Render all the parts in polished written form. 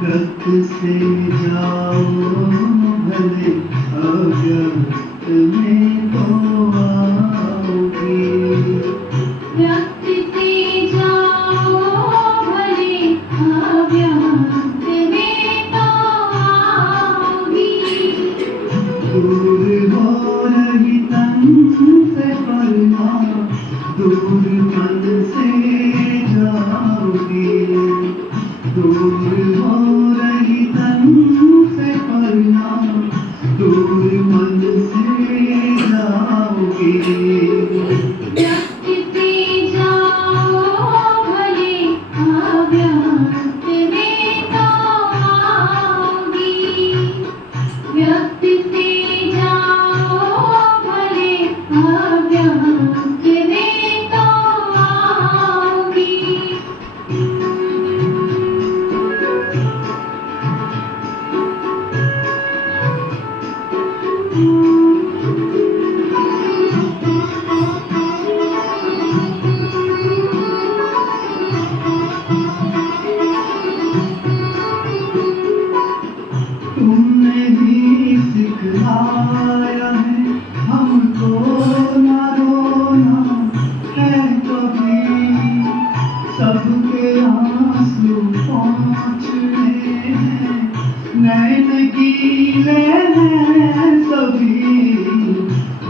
व्यक्त से जाओ भले अव्यक्त में तो आओगी। व्यक्त से जाओ भले अव्यक्त में तो आओगी। दूर हो रही तन से पलना, दूर मन से जाओगी। दूर हो रही तन से पलना, दूर मन से जाओगी। व्यक्त से जाओ भले अव्यक्त में तो आओगी। व्यक्त से जाओ भले अव्यक्त में तो आओगी। तुमने ही सिखलाया है हमको ना रोना है कभी। सबके आंसू पहुँचने हैं, नैन गीले हैं सभी।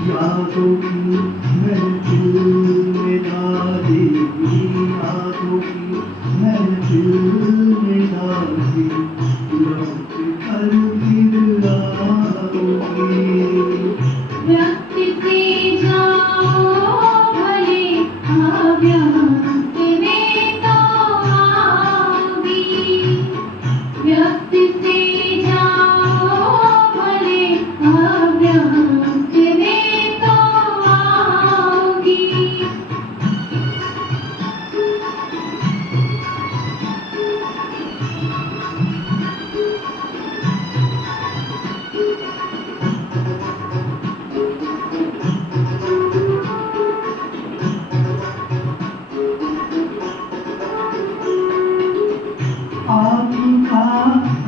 यादों की महफिल में डाली, यादों की महफिल में डाली, लौट कर फिर आओगी। व्यक्त से जाओ भले अव्यक्त में तो आओगी। व्यक्त से जाओ भले अव्यक्त में तो आओगी। आपका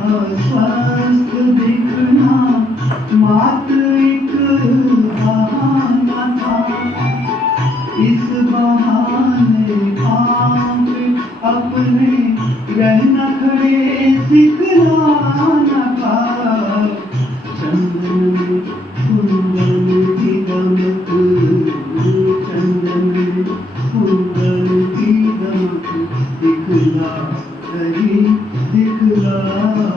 अस्वस्थ दिखना मात्र एक बहाना था। इस बहाने आंख अपने रहना खड़े सिखलाना था। चंदन में कुंदन की दमक, चंदन में कुंदन की दमक दिखला रही, दिखलाओगी।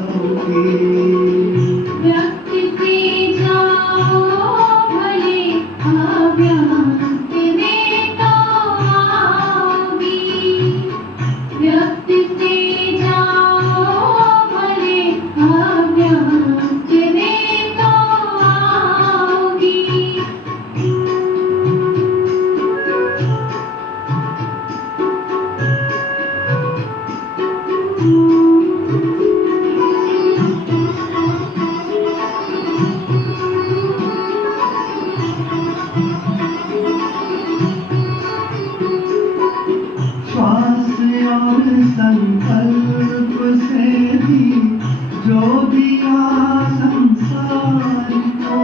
व्यक्त से जाओ भले अव्यक्त में तो आओगी। व्यक्त से जाओ भले अव्यक्त में तो आओगी। श्वास और संकल्प से भी जो दिया संसार को,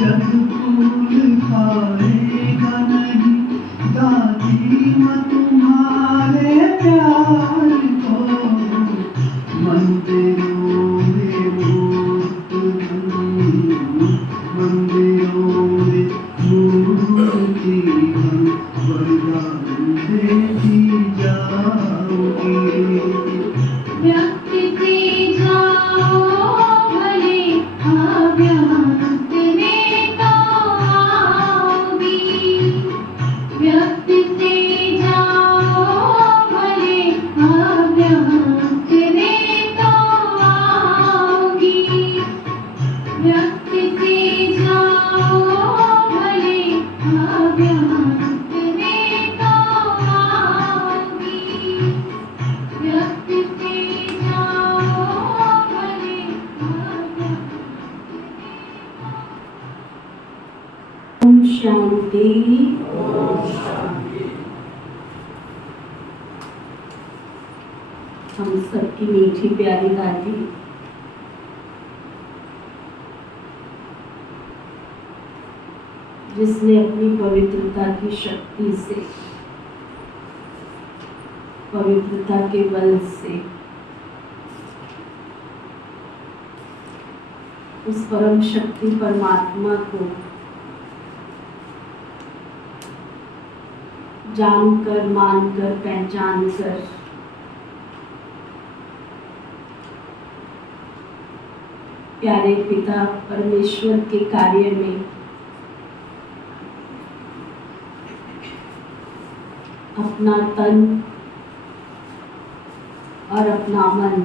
जब फूल खाएगा नहीं दादी माँ तुम्हारे प्यार को। मंदिरों में मूर्ति, मंदिरों में मूर्ति बन वरदान देती जाओगी। व्यक्त से जाओ भले अव्यक्त में तो आओगी। व्यक्त से जाओ शांति। हम सबकी मीठी प्यारी दादी जिसने अपनी पवित्रता की शक्ति से, पवित्रता के बल से उस परम शक्ति परमात्मा को जानकर, मानकर, पहचान कर प्यारे पिता परमेश्वर के कार्य में अपना तन और अपना मन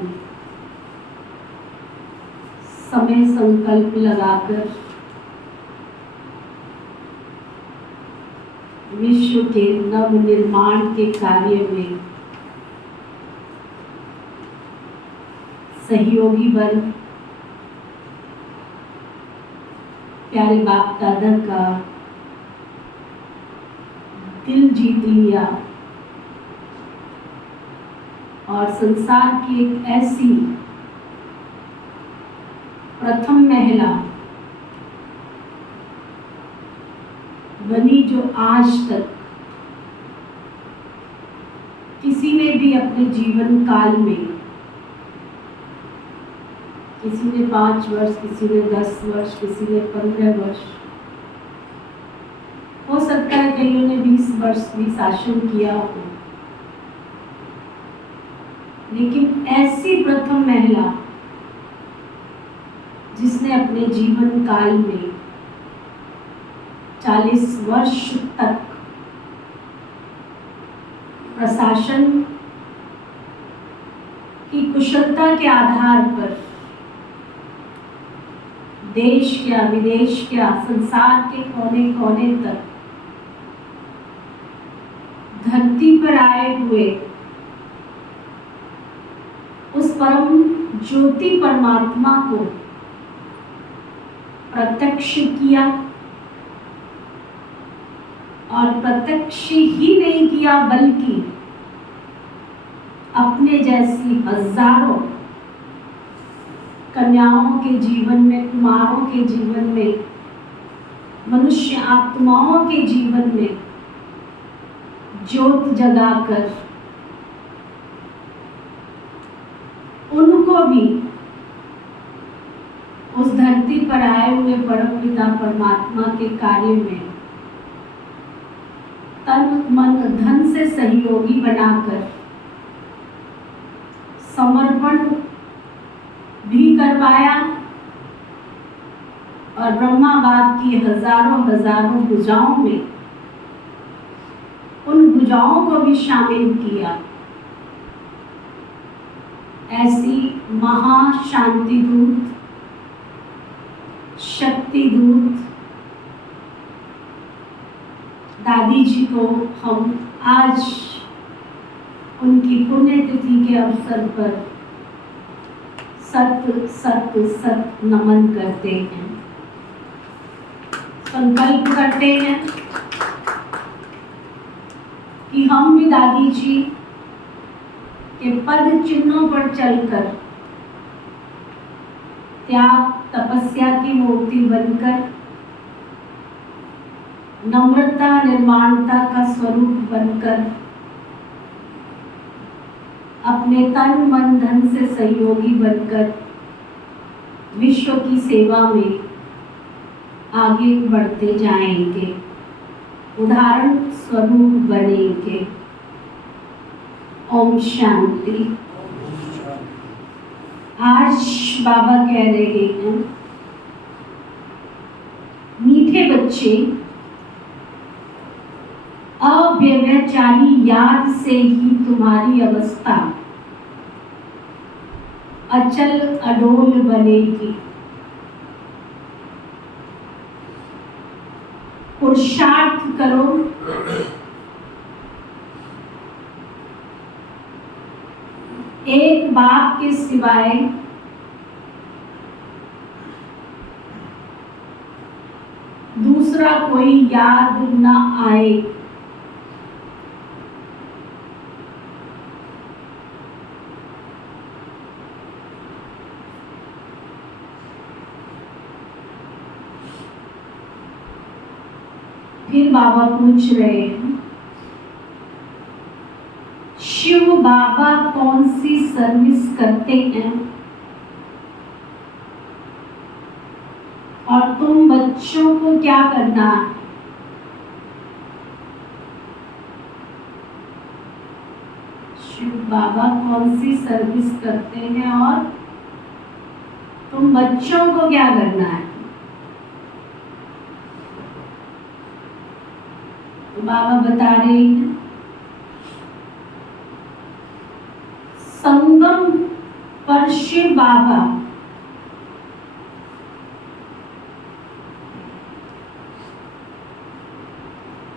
समय संकल्प लगाकर विश्व के नव निर्माण के कार्य में सहयोगी बन प्यारे बाप दादा का दिल जीत लिया और संसार की एक ऐसी प्रथम महिला बनी जो आज तक किसी ने भी अपने जीवन काल में, किसी ने 5 वर्ष, किसी ने 10 वर्ष, किसी ने 15 वर्ष, हो सकता है कईयों ने 20 वर्ष भी शासन किया हो, लेकिन ऐसी प्रथम महिला जिसने अपने जीवन काल में 40 वर्ष तक प्रशासन की कुशलता के आधार पर देश क्या, विदेश क्या, संसार के कोने कोने तक धरती पर आए हुए उस परम ज्योति परमात्मा को प्रत्यक्ष किया, और प्रत्यक्ष ही नहीं किया बल्कि अपने जैसी हजारों कन्याओं के जीवन में, कुमारों के जीवन में, मनुष्य आत्माओं के जीवन में ज्योत जगाकर उनको भी उस धरती पर आए हुए परमपिता परमात्मा के कार्य में तन मन धन से सहयोगी बनाकर समर्पण भी करवाया और ब्रह्मा बाप की हजारों हजारों भुजाओं में उन भुजाओं को भी शामिल किया। ऐसी महाशांति दूत, शक्ति दूत दादी जी को हम आज उनकी पुण्यतिथि के अवसर पर सत सत सत नमन करते हैं, संकल्प करते हैं कि हम भी दादी जी के पद चिन्हों पर चलकर त्याग तपस्या की मूर्ति बनकर, नम्रता निर्माणता का स्वरूप बनकर, अपने तन मन धन से सहयोगी बनकर विश्व की सेवा में आगे बढ़ते जाएंगे, उदाहरण स्वरूप बनेंगे। ओम शांति। आज बाबा कह रहे हैं, मीठे बच्चे, अव्यभिचारी याद से ही तुम्हारी अवस्था अचल अडोल बनेगी। पुरुषार्थ करो, एक बाप के सिवाय दूसरा दूसरा कोई याद न आए। फिर बाबा पूछ रहे हैं, शिव बाबा कौन सी सर्विस करते हैं और तुम बच्चों को क्या करना है? शिव बाबा कौन सी सर्विस करते हैं और तुम बच्चों को क्या करना है? तो बाबा बता रहे हैं, संगम पर शिव बाबा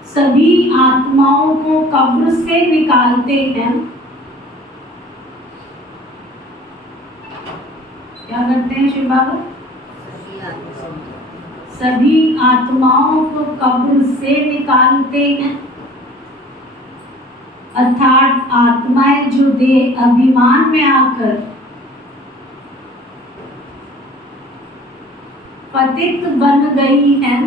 सभी आत्माओं को कब्र से निकालते हैं। क्या करते हैं शिव बाबा? सभी आत्माओं को कब्र से निकालते हैं, अर्थात आत्माएं जो देह अभिमान में आकर पतित बन गई हैं,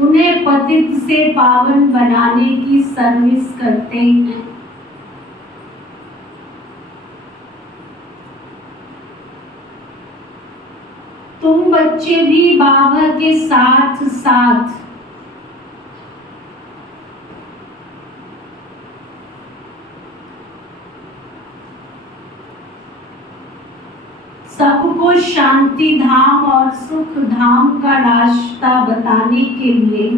उन्हें पतित से पावन बनाने की सर्विस करते हैं। तुम बच्चे भी बाबा के साथ साथ सबको शांति धाम और सुख धाम का रास्ता बताने के लिए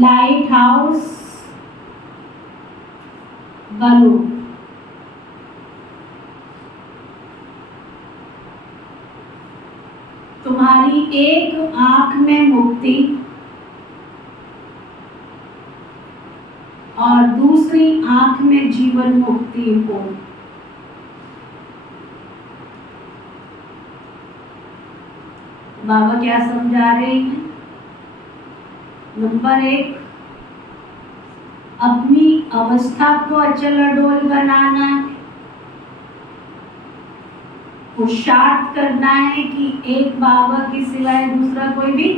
लाइट हाउस बनो। तुम्हारी एक आंख में मुक्ति और दूसरी आंख में जीवन मुक्ति हो। बाबा क्या समझा रहे हैं? नंबर 1, अपनी अवस्था को अचल अडोल बनाना है, पुरुषार्थ करना है कि एक बाबा के सिवाय दूसरा कोई भी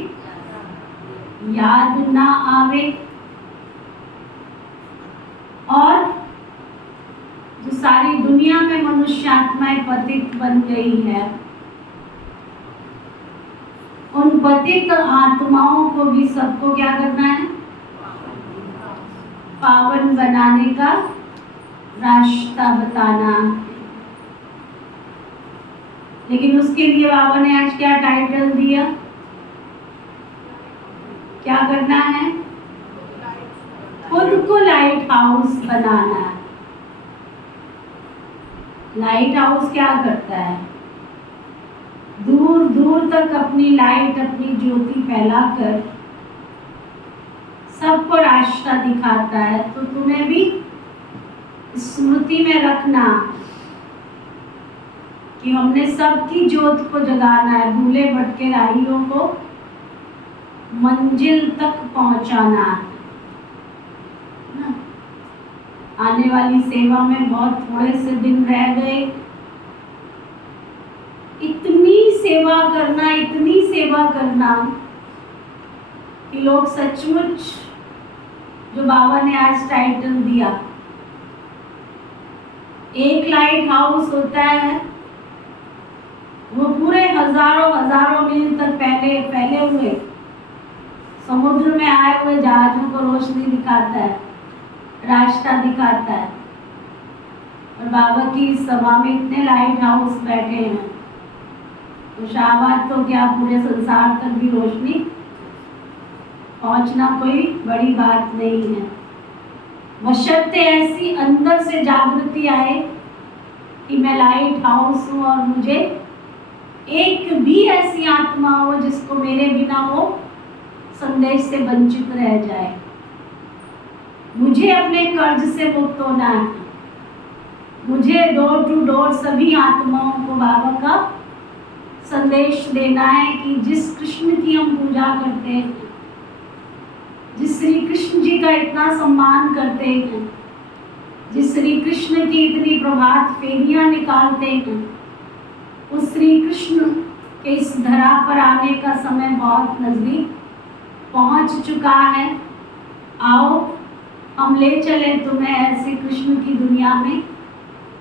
याद ना आवे, और जो सारी दुनिया में मनुष्य आत्माएं पतित बन गई है, उन पतित आत्माओं को भी सबको क्या करना है? पावन बनाने का रास्ता बताना। लेकिन उसके लिए बाबा ने आज क्या टाइटल दिया? क्या करना है? खुद को लाइट हाउस बनाना है। लाइट हाउस क्या करता है? दूर दूर तक अपनी लाइट, अपनी ज्योति फैलाकर सबको रास्ता दिखाता है। तो तुम्हें भी स्मृति में रखना कि हमने सबकी ज्योत को जगाना है, भूले भटके राहियों को मंजिल तक पहुंचाना है। आने वाली सेवा में बहुत थोड़े से दिन रह गए। इतनी सेवा करना, इतनी सेवा करना कि लोग सचमुच, जो बाबा ने आज टाइटल दिया, एक लाइट हाउस होता है, वो पूरे हजारों हजारों मील तक फैले हुए समुद्र में आए हुए जहाजों को रोशनी दिखाता है, रास्ता दिखाता है। और बाबा की इस सभा में इतने लाइट हाउस बैठे हैं, तो शाबाश, तो क्या पूरे संसार तक भी रोशनी पहुंचना कोई बड़ी बात नहीं है। बशर्ते ऐसी अंदर से जागृति आए कि मैं लाइट हाउस हूँ और मुझे एक भी ऐसी आत्मा हो जिसको मेरे बिना वो संदेश से वंचित रह जाए। मुझे अपने कर्ज से मुक्त होना है। मुझे डोर टू डोर सभी आत्माओं को बाबा का संदेश देना है कि जिस कृष्ण की हम पूजा करते हैं, जिस श्री कृष्ण जी का इतना सम्मान करते हैं, जिस श्री कृष्ण की इतनी प्रभात फेरियां निकालते हैं, उस श्री कृष्ण के इस धरा पर आने का समय बहुत नजदीक पहुंच चुका है। आओ हम ले चले तुम्हें ऐसे कृष्ण की दुनिया में,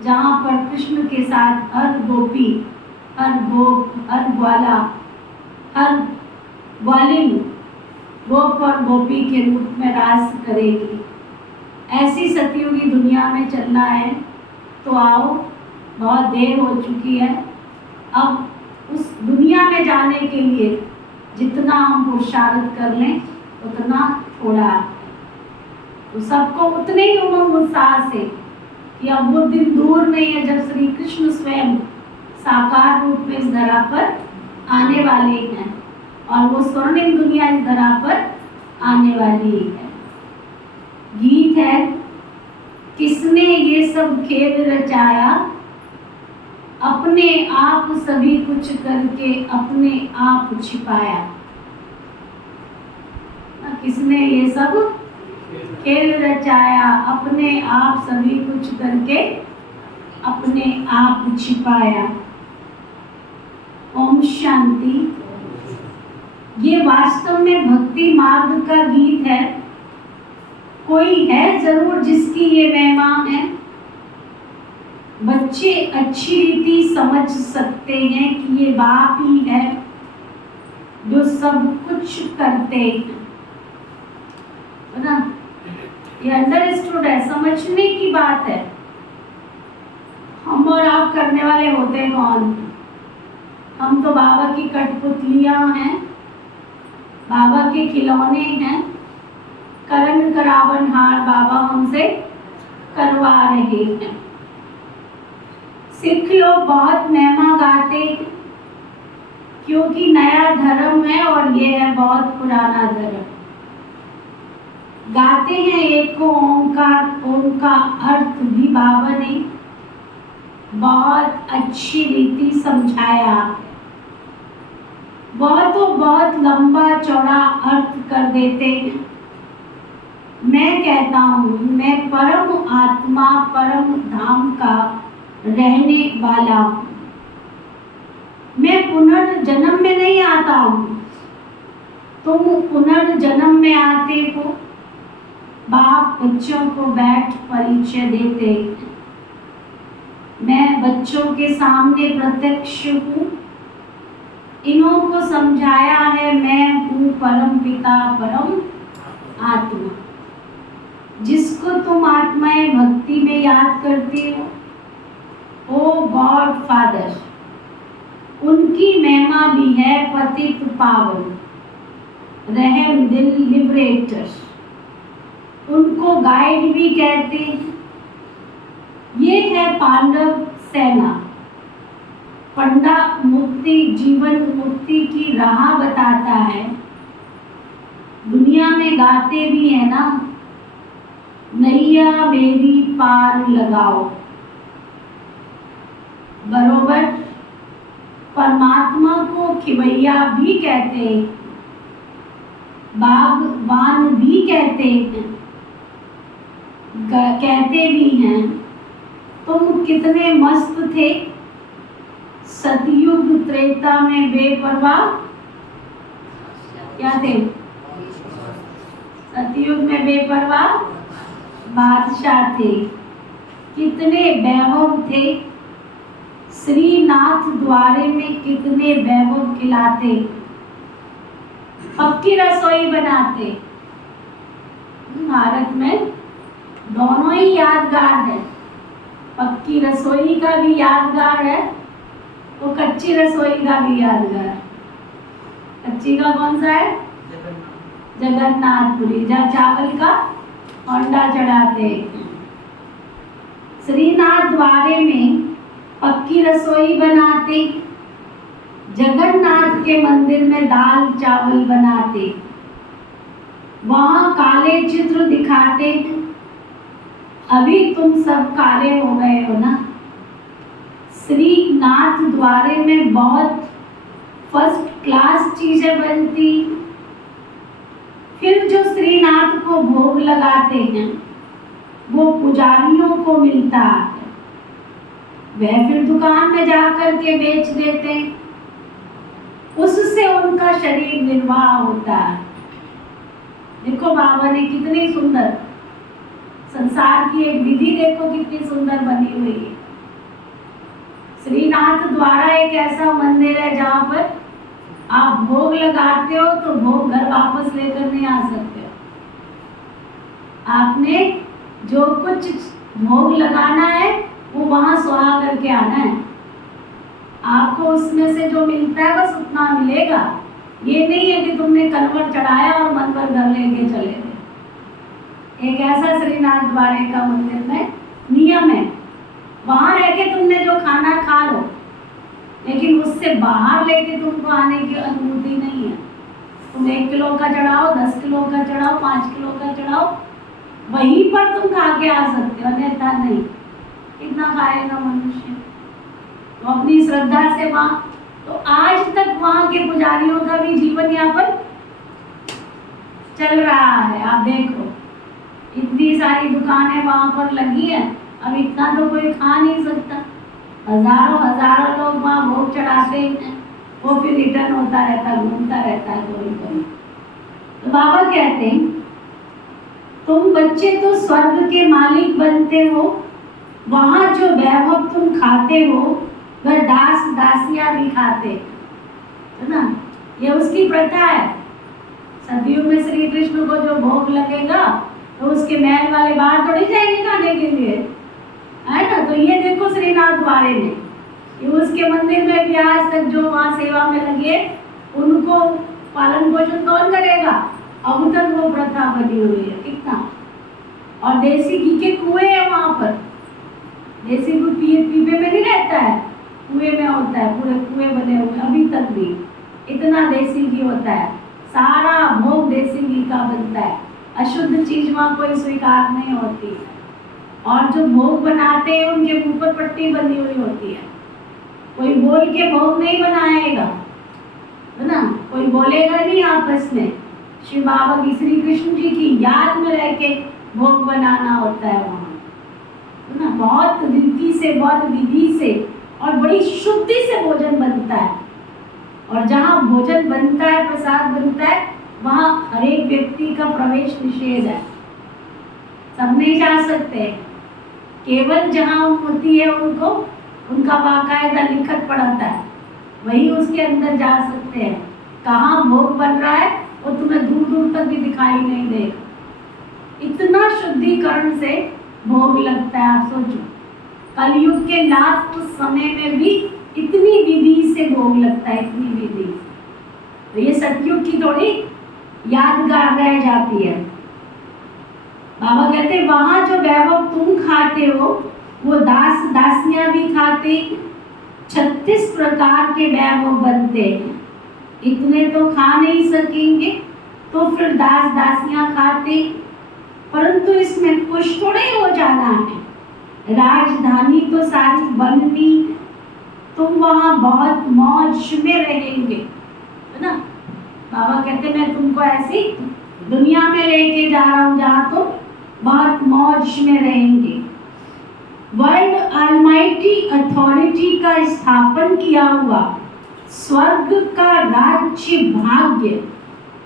जहाँ पर कृष्ण के साथ हर गोपी, हर गोप, हर ग्वाला, हर ग्वालिन गोप और गोपी के रूप में रास करेगी। ऐसी सतयुगी दुनिया में चलना है तो आओ, बहुत देर हो चुकी है। अब उस दुनिया में जाने के लिए जितना हम पुरुषार्थ कर लें उतना थोड़ा है। तो सबको उतने ही उमंग उत्साह से कि अब वो दिन दूर नहीं है जब श्री कृष्ण स्वयं साकार रूप में इस धरा पर आने वाले हैं, और वो स्वर्णिम दुनिया इस धरा पर आने वाली है। गीत है, किसने ये सब खेल रचाया, अपने आप सभी कुछ करके अपने आप छिपाया। किसने ये सब खेल रचाया, अपने आप सभी कुछ करके अपने आप छिपाया। ओम शांति। ये वास्तव में भक्ति मार्ग का गीत है। कोई है जरूर जिसकी ये महिमा है। बच्चे अच्छी रीति समझ सकते हैं कि ये बाप ही है जो सब कुछ करते हैं, है ना? ये अंडरस्टूड है, समझने की बात है। हम और आप करने वाले होते कौन? हम तो बाबा की कठपुतलियां हैं, बाबा के खिलौने हैं। करण करावन हार बाबा हमसे करवा रहे हैं। सिख लोग बहुत महिमा गाते हैं क्योंकि नया धर्म है और ये है बहुत पुराना धर्म। गाते हैं एक को ओंकार, ओम का अर्थ भी बाबा ने बहुत अच्छी रीति समझाया। बहुत लंबा चौड़ा अर्थ कर देते हैं। मैं कहता हूँ, मैं परम आत्मा परम धाम का रहने वाला हूँ। मैं पुनर्जन्म में नहीं आता हूँ, तुम पुनर्जन्म में आते हो। बाप बच्चों को बैठ परिचय देते। मैं बच्चों के सामने प्रत्यक्ष हूँ। इन्हों को समझाया है मैं हूँ परम पिता परम आत्मा। जिसको तुम आत्माएं भक्ति में याद करती हो, ओ गॉड फादर, उनकी महिमा भी है पतित पावन, रहम दिल लिबरेटर। उनको गाइड भी कहते हैं। ये है पांडव सेना। पंडा मुक्ति जीवन मुक्ति की राह बताता है। दुनिया में गाते भी है ना, नैया मेरी पार लगाओ। बरोबर परमात्मा को खिवैया भी कहते हैं, बागवान भी कहते हैं, कहते भी हैं। तुम कितने मस्त थे सतयुग त्रेता में बेपरवाह। क्या थे? सतयुग में बेपरवाह बादशाह थे। कितने वैभव थे। श्रीनाथ द्वारे में कितने वैभव खिलाते। पक्की रसोई बनाते। भारत में दोनों ही यादगार है। पक्की रसोई का भी यादगार है, वो कच्ची रसोई का भी यादगार है। कच्ची का कौन सा है? जगन्नाथपुरी, जहाँ चावल का अंडा चढ़ाते। श्रीनाथ द्वारे में पक्की रसोई बनाते। जगन्नाथ के मंदिर में दाल चावल बनाते। वहाँ काले चित्र दिखाते हैं। अभी तुम सब काले हो गए हो ना। श्रीनाथ द्वारे में बहुत फर्स्ट क्लास चीजें बनती, फिर जो श्रीनाथ को भोग लगाते हैं वो पुजारियों को मिलता है, वह फिर दुकान में जाकर के बेच देते हैं, उससे उनका शरीर निर्वाह होता है। देखो बाबा ने कितनी सुंदर संसार की एक विधि, देखो कितनी सुंदर बनी हुई है। श्रीनाथ द्वारा एक ऐसा मंदिर है जहाँ पर आप भोग लगाते हो तो भोग घर वापस लेकर नहीं आ सकते हो। आपने जो कुछ भोग लगाना है वो वहां सुहा करके आना है। आपको उसमें से जो मिलता है बस उतना मिलेगा। ये नहीं है कि तुमने कलवर चढ़ाया और मन भर घर लेके चले गए। एक ऐसा श्रीनाथ द्वारे का मंदिर में नियम है, वहां रह के तुमने जो खाना खा लो, लेकिन उससे बाहर लेके तुमको आने की अनुमति नहीं है। तुम 1 किलो का चढ़ाओ, 10 किलो का चढ़ाओ, 5 किलो का चढ़ाओ, वहीं पर तुम खा के आ सकते हो, अन्यथा नहीं। कितना खाएगा मनुष्य? तो अपनी श्रद्धा से वहाँ, तो आज तक वहाँ के पुजारियों का भी जीवन यापन चल रहा है। आप देखो इतनी सारी दुकानें वहाँ पर लगी हैं, अब इतना तो कोई खा नहीं सकता। हजारों हजारों लोग वहाँ भोग चढ़ाते हैं, वो फिर रिटर्न होता रहता, घूमता रहता है कोई कोई। तो बाबा कहते हैं तुम बच्चे तो स्वर्ग के मालिक बनते हो, वहाँ जो वैभव तुम खाते हो वह दास दासियां भी खाते है ना। ये उसकी प्रथा है। सतयुग में श्री कृष्ण को जो भोग लगेगा तो उसके महल वाले बाहर थोड़ी जाएंगे खाने के लिए, है ना। तो ये देखो श्रीनाथ द्वारे में, ये उसके मंदिर में भी आज तक जो वहाँ सेवा में लगे उनको पालन पोषण कौन करेगा? अब तक वो प्रथा बनी हुई है। कितना, और देसी घी के कुएं हैं वहाँ पर। देसी घी पीपे में नहीं रहता है, कुएं में होता है, पूरे कुएं बने हुए अभी तक भी। इतना देसी घी होता है, सारा भोग देसी घी का बनता है। अशुद्ध चीज वहाँ कोई स्वीकार नहीं होती है। और जो भोग बनाते हैं उनके मुंह पर पट्टी बंधी हुई होती है, कोई बोल के भोग नहीं बनाएगा, है ना। कोई बोलेगा नहीं आपस में। श्री बाबा की, श्री कृष्ण जी की याद में रह के भोग बनाना होता है वहाँ, है ना। बहुत रीति से, बहुत विधि से और बड़ी शुद्धि से भोजन बनता है। और जहाँ भोजन बनता है, प्रसाद बनता है, वहाँ हर एक व्यक्ति का प्रवेश निषेध है। सब नहीं जा सकते, केवल जहाँ होती है उनको, उनका बाकायदा लिखत पढ़ता है, वही उसके अंदर जा सकते हैं। कहाँ भोग बन रहा है वो तुम्हें दूर दूर तक भी दिखाई नहीं देगा। इतना शुद्धिकरण से भोग लगता है। आप सोचो कलयुग के लास्ट समय में भी इतनी विधि से भोग लगता है, इतनी विधि। तो ये सतयुग की थोड़ी यादगार रह जाती है। बाबा कहते हैं वहां जो वैभव तुम खाते हो वो दास दासियां भी खाते, 36 प्रकार के वैभव बनते हैं। इतने तो खा नहीं सकेंगे तो फिर दास दासियां खाते, परंतु इसमें खुश थोड़े हो जाना है। राजधानी तो सारी बननी, तुम वहाँ बहुत मौज में रहेंगे, है ना। बाबा कहते मैं तुमको ऐसी दुनिया में लेके जा रहा हूँ जहाँ तुम बहुत मौज में रहेंगे। वर्ल्ड ऑलमाइटी अथॉरिटी का स्थापन किया हुआ स्वर्ग का राज्य भाग्य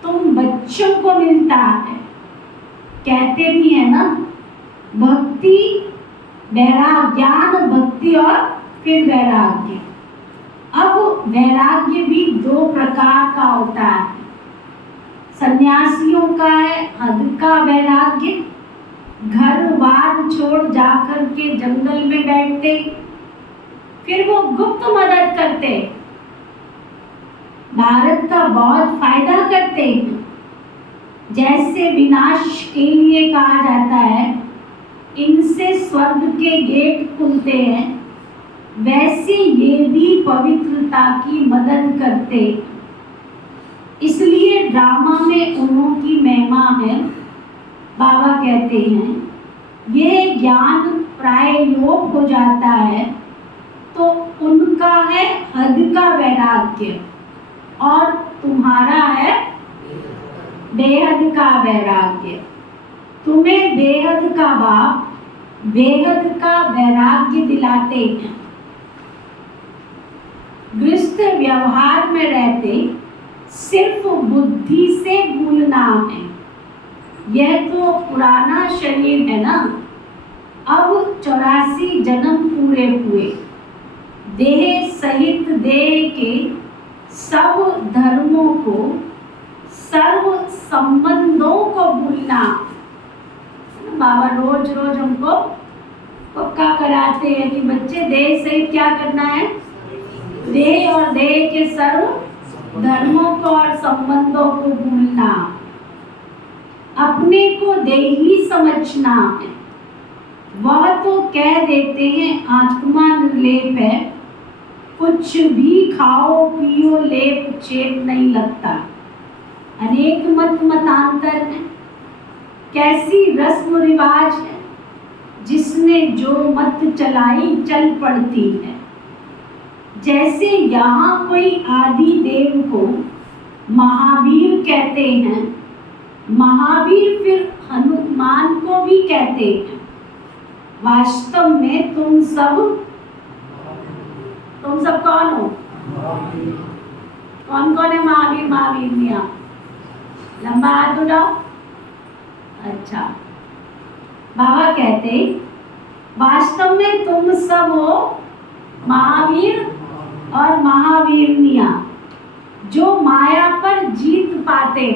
तुम बच्चों को मिलता है। कहते भी है ना, भक्ति वैराग्य, ज्ञान भक्ति और फिर वैराग्य। अब वैराग्य भी 2 प्रकार का होता है। सन्यासियों का है हद का वैराग्य, घर बार छोड़ जाकर के जंगल में बैठते, फिर वो गुप्त मदद करते, भारत का बहुत फायदा करते। जैसे विनाश के लिए कहा जाता है इनसे स्वर्ग के गेट खुलते हैं, वैसे ये भी पवित्रता की मदद करते। इसलिए ड्रामा में उन्हों की महिमा है। बाबा कहते हैं ये ज्ञान प्राय लोप हो जाता है तो उनका है हद का वैराग्य और तुम्हारा है बेहद का वैराग्य। तुम्हें बेहद का बाप बेहद का वैराग्य दिलाते हैं। गृहस्थ व्यवहार में रहते सिर्फ बुद्धि से भूलना है। यह तो पुराना शरीर है ना, अब 84 जन्म पूरे हुए। देह सहित देह के सब धर्मों को, सर्व संबंधों को भूलना। बाबा रोज रोज हमको पक्का कराते हैं कि बच्चे देह सहित क्या करना है, देह और देह के सर्व धर्मों को और संबंधों को भूलना। अपने को देही समझना है। वह तो कह देते हैं आत्मा निर्लेप है, कुछ भी खाओ पियो लेप चेप नहीं लगता। अनेक मत मतांतर है, कैसी रस्म रिवाज है, जिसने जो मत चलाई चल पड़ती है। जैसे यहाँ कोई आदि देव को महावीर कहते हैं, महावीर फिर हनुमान को भी कहते हैं। वास्तव में तुम सब कौन हो? कौन कौन है महावीर? महावीर मिया लंबा हाथ उठाओ। अच्छा, बाबा कहते वास्तव में तुम सब हो महावीर और महावीरनिया जो माया पर जीत पाते।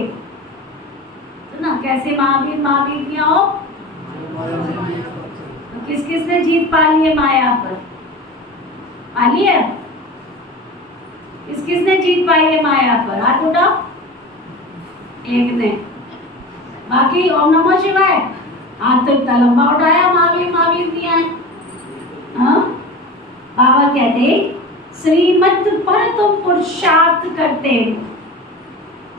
तो ना कैसे महावीर महावीरनिया हो? तो किस किस ने जीत पा ली है माया पर? पा ली है? किस किस ने जीत पाई है माया पर? हाथ उठाओ। एक ने। बाकी ओम नमो शिवाय हाथ तक लंबा उठाया, महावीर महावीरनिया है। हाँ, बाबा कहते श्रीमत पर तुम पुरुषार्थ करते हो,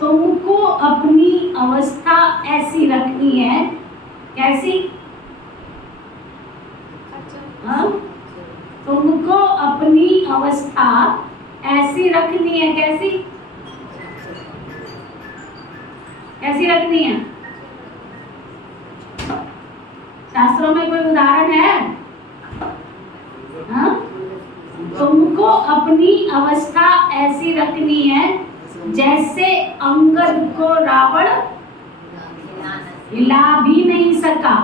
तुमको अपनी अवस्था ऐसी रखनी है। कैसी? हाँ, तुमको अपनी अवस्था ऐसी रखनी है। कैसी? कैसी रखनी है? शास्त्रों में कोई उदाहरण है? हाँ? तुमको अपनी अवस्था ऐसी रखनी है जैसे अंगद को रावण हिला भी नहीं सका।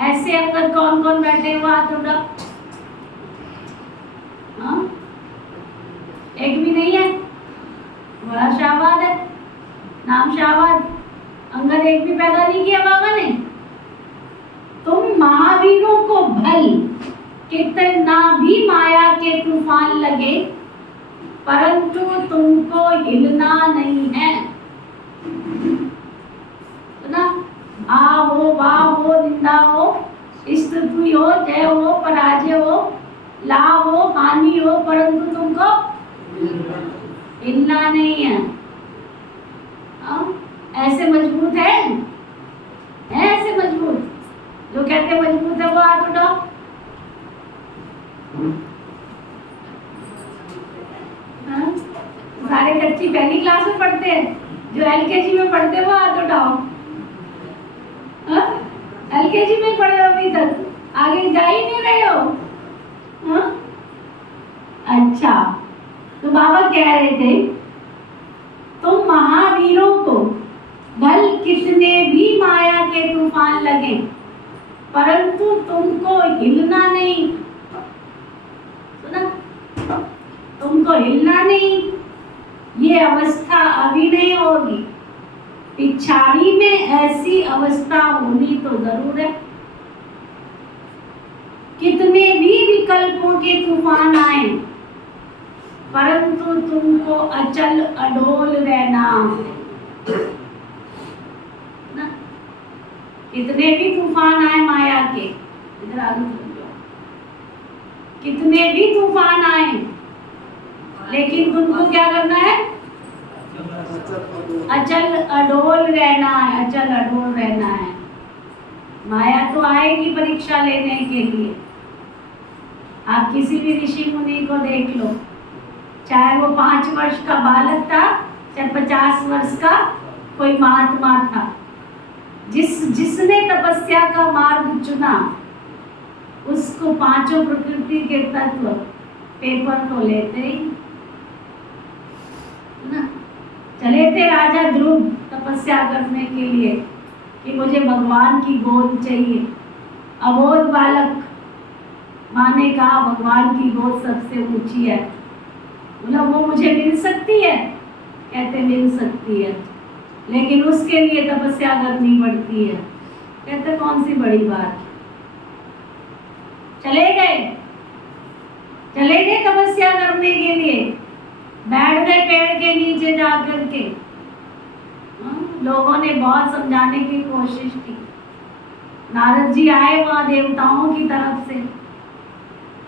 ऐसे अंगद कौन कौन बैठे हुआ? हाथ उठाओ। हाँ? एक भी नहीं है? बड़ा शाहबाद है, नाम शाहबाद। अंगद एक भी पैदा नहीं किया बाबा ने। तुम महावीरों को भल कितना भी माया के तूफान लगे, परंतु तुमको हिलना नहीं है। तो ना भाव हो, भाव हो, निंदा हो, स्तुति हो, जय हो, पराजय हो, लाभ हो, हानि हो, परंतु तुमको हिलना नहीं है। ऐसे मजबूत है ऐसे मजबूत। जो कहते हैं मजबूत है वो हाथ उठाओ। सारे कच्ची पहली क्लास में पढ़ते हैं, जो एलकेजी में पढ़ते हैं वो हाथ उठाओ। एलकेजी में पढ़े हो अभी तक, आगे जा ही नहीं रहे हो। हाँ? अच्छा, तो बाबा कह रहे थे तुम महावीरों को भल कितने भी माया के तूफान लगे, परंतु तुमको हिलना नहीं। सुना? तुमको हिलना नहीं। ये अवस्था अभी नहीं होगी, पिछाड़ी में ऐसी अवस्था होनी तो जरूर है। कितने भी विकल्पों के तूफान आए, परंतु तुमको अचल अडोल रहना है। ना? कितने भी तूफान आए माया के, इधर आगे समझो, कितने भी तूफान आए, लेकिन तुमको क्या करना है? अचल अडोल रहना है। अचल अडोल रहना है। माया तो आएगी परीक्षा लेने के लिए। आप किसी भी ऋषि मुनि को देख लो, चाहे वो 5 वर्ष का बालक था, चाहे 50 वर्ष का कोई महात्मा था, जिसने तपस्या का मार्ग चुना, उसको 5 प्रकृति के तत्व पेपर तो लेते ही ना। चले थे राजा ध्रुव तपस्या करने के लिए कि मुझे भगवान की गोद चाहिए। अबोध बालक, माँ ने कहा भगवान की गोद सबसे ऊंची है। बोला वो मुझे मिल सकती है? कहते मिल सकती है, लेकिन उसके लिए तपस्या करनी पड़ती है। कहते कौन सी बड़ी बात। चले गए तपस्या करने के लिए, बैठ गए पेड़ के नीचे जा करके। लोगों ने बहुत समझाने की कोशिश की। नारद जी आए वहां देवताओं की तरफ से,